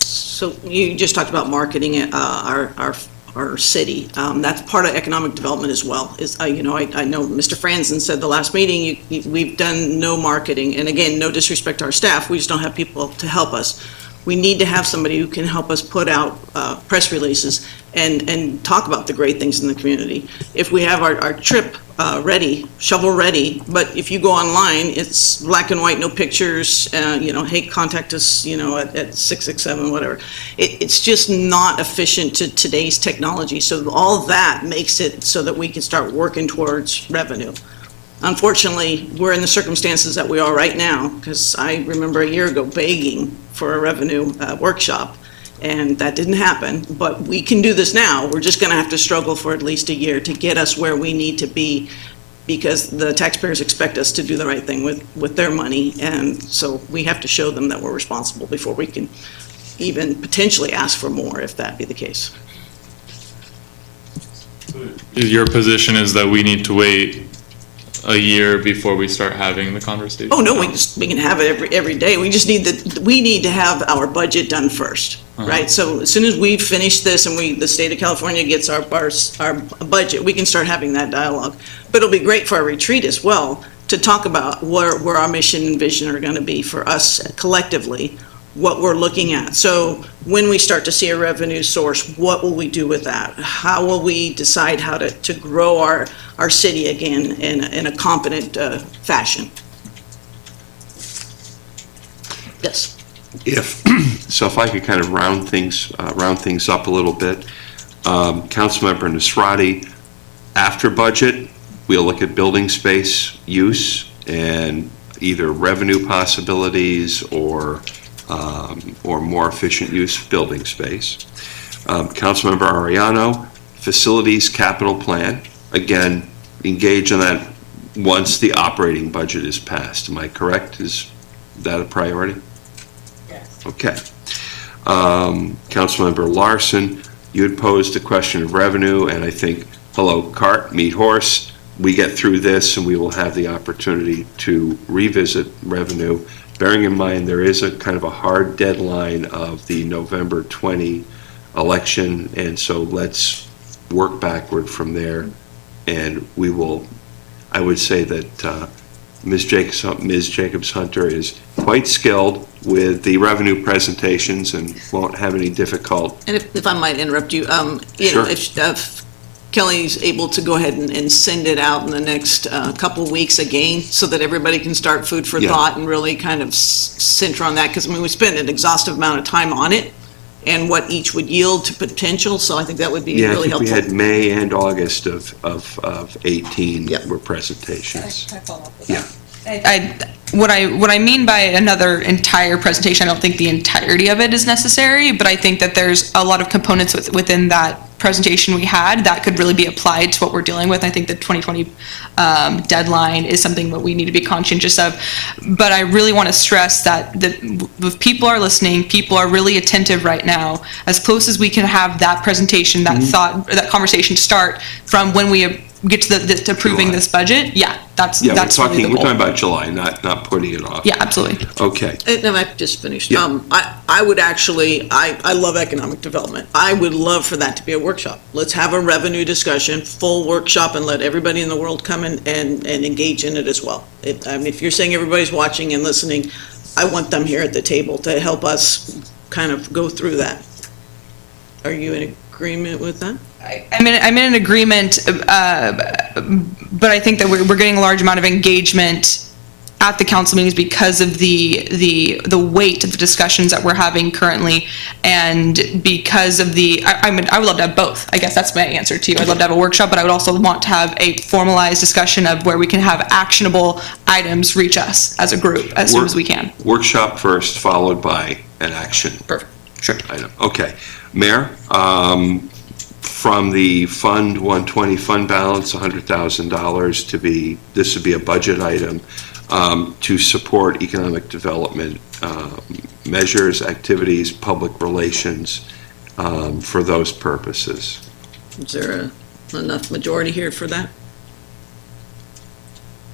So you just talked about marketing our city. That's part of economic development as well. I know Mr. Franzen said the last meeting, we've done no marketing. And again, no disrespect to our staff, we just don't have people to help us. We need to have somebody who can help us put out press releases and talk about the great things in the community. If we have our trip ready, shovel ready, but if you go online, it's black and white, no pictures, hey, contact us, at 667, whatever. It's just not efficient to today's technology. So all that makes it so that we can start working towards revenue. Unfortunately, we're in the circumstances that we are right now, because I remember a year ago begging for a revenue workshop, and that didn't happen. But we can do this now. We're just going to have to struggle for at least a year to get us where we need to be because the taxpayers expect us to do the right thing with their money, and so we have to show them that we're responsible before we can even potentially ask for more, if that be the case. Your position is that we need to wait a year before we start having the conversation? Oh, no, we can have it every day. We just need we need to have our budget done first, right? So as soon as we finish this and the state of California gets our budget, we can start having that dialogue. But it'll be great for our retreat as well, to talk about where our mission and vision are gonna be for us collectively, what we're looking at. So when we start to see a revenue source, what will we do with that? How will we decide how to grow our city again in a competent fashion? Yes. If I could kind of round things up a little bit. Councilmember Nasrati, after budget, we'll look at building space use and either revenue possibilities or more efficient use of building space. Councilmember Ariano, facilities capital plan. Again, engage in that once the operating budget is passed. Am I correct? Is that a priority? Yes. Okay. Councilmember Larson, you had posed the question of revenue, and I think, hello, cart, meet horse. We get through this and we will have the opportunity to revisit revenue, bearing in mind there is a kind of a hard deadline of the November 20 election, and so let's work backward from there. And we will, I would say that Ms. Jacobs-Hunter is quite skilled with the revenue presentations and won't have any difficult. And if I might interrupt you, Sure. if Kelly's able to go ahead and send it out in the next couple of weeks again, so that everybody can start food for Yeah. thought and really kind of center on that, because we spend an exhaustive amount of time on it and what each would yield to potential, so I think that would be Yeah, I really think we helpful. had May and August of 18 Yep. were presentations. Can I follow up with Yeah. what I mean by another entire presentation, I don't think the entirety of it is necessary, but I think that there's a lot of components within that presentation we had that could really be applied to what we're dealing with. I think the 2020 deadline is something that we need to be conscientious of. But I really want to stress that if people are listening, people are really attentive right now. As close as we can have that presentation, that thought, that conversation start from when we get to approving July. this budget. Yeah, that's Yeah, really the we're goal. talking about July, not putting it off. Yeah, absolutely. Okay. And I just finished. Yeah. I would actually, I love economic development. I would love for that to be a workshop. Let's have a revenue discussion, full workshop, and let everybody in the world come and engage in it as well. I mean, if you're saying everybody's watching and listening, I want them here at the table to help us kind of go through that. Are you in agreement with that? I'm in an agreement, but I think that we're getting a large amount of engagement at the council meetings because of the weight of the discussions that we're having currently, and because of I would love to have both. I guess that's my answer to you. I'd love to have a workshop, but I would also want to have a formalized discussion of where we can have actionable items reach us as a group as soon as we can. Workshop first, followed by an action. Perfect. Sure. Item. Okay. Mayor, from the Fund 120 fund balance, $100,000 this would be a budget item to support economic development measures, activities, public relations for those purposes. Is there enough majority here for that?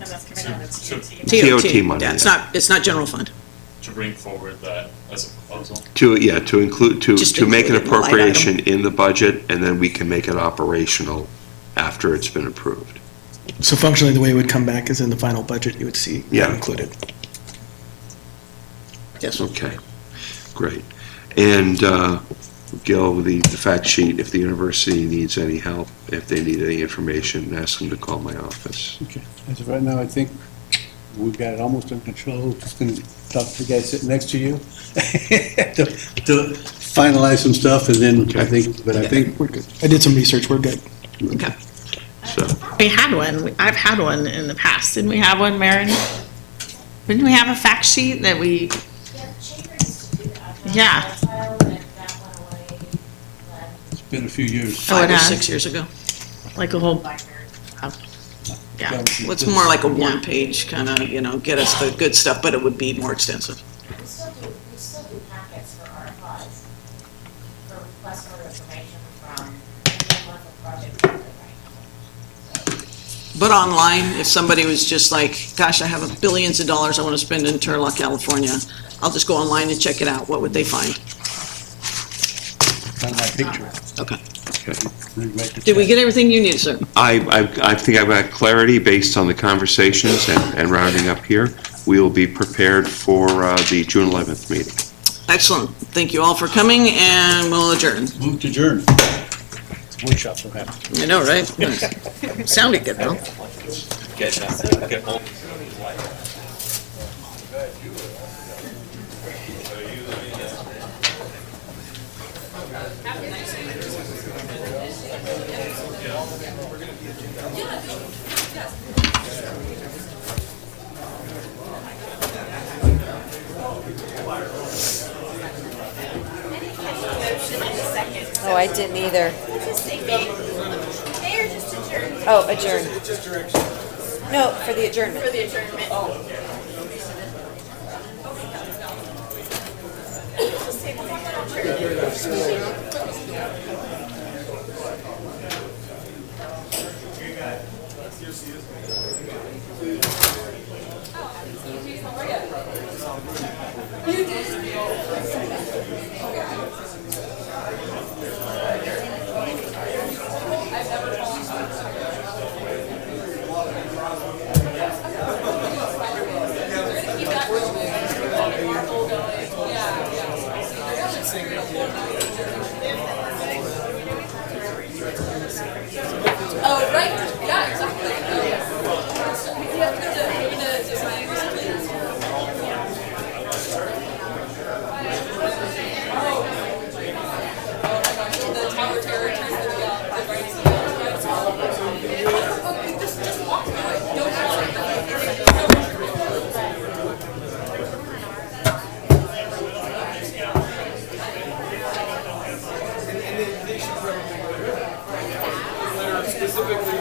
And that's coming out of TOT money, Yeah, it's not general fund. To bring forward that as a proposal? To include, Just to make an include it in the line appropriation in the budget, and then we can make it operational after it's been approved. So functionally, the way it would come back is in the final budget, you would see that Yeah. included. Yes. Okay, great. And Gil, the fact sheet, if the university needs any help, if they need any information, ask them to call my office. Okay. As of right now, I think we've got it almost under control. Just going to talk to the guy sitting next to you to finalize some stuff, and then I think We're good. I did some research, we're good. Okay. So, We had one. I've had one in the past. Didn't we have one, Maren? Didn't we have a fact sheet that we? Yeah. it's been a few years. Oh, it 5 or has? 6 years ago. Like a whole. Yeah. Well, it's more like a one-page kind of, get us the good stuff, but it would be more extensive. We still do packets for our funds, for requests for information from anyone for project right now. But online, if somebody was just like, gosh, I have billions of dollars I want to spend in Turlock, California, I'll just go online and check it out. What would they find? On my picture. Okay. Right to Did we check. get everything you need, sir? I think I've got clarity based on the conversations and rounding up here. We will be prepared for the June 11th meeting. Excellent. Thank you all for coming, and we'll adjourn. Move to adjourn. It's a workshop, so happy. I know, right? Nice. Sounded good, though. Oh, I didn't either. Oh, adjourn. No, for the adjournment. For the adjournment. Oh. Specifically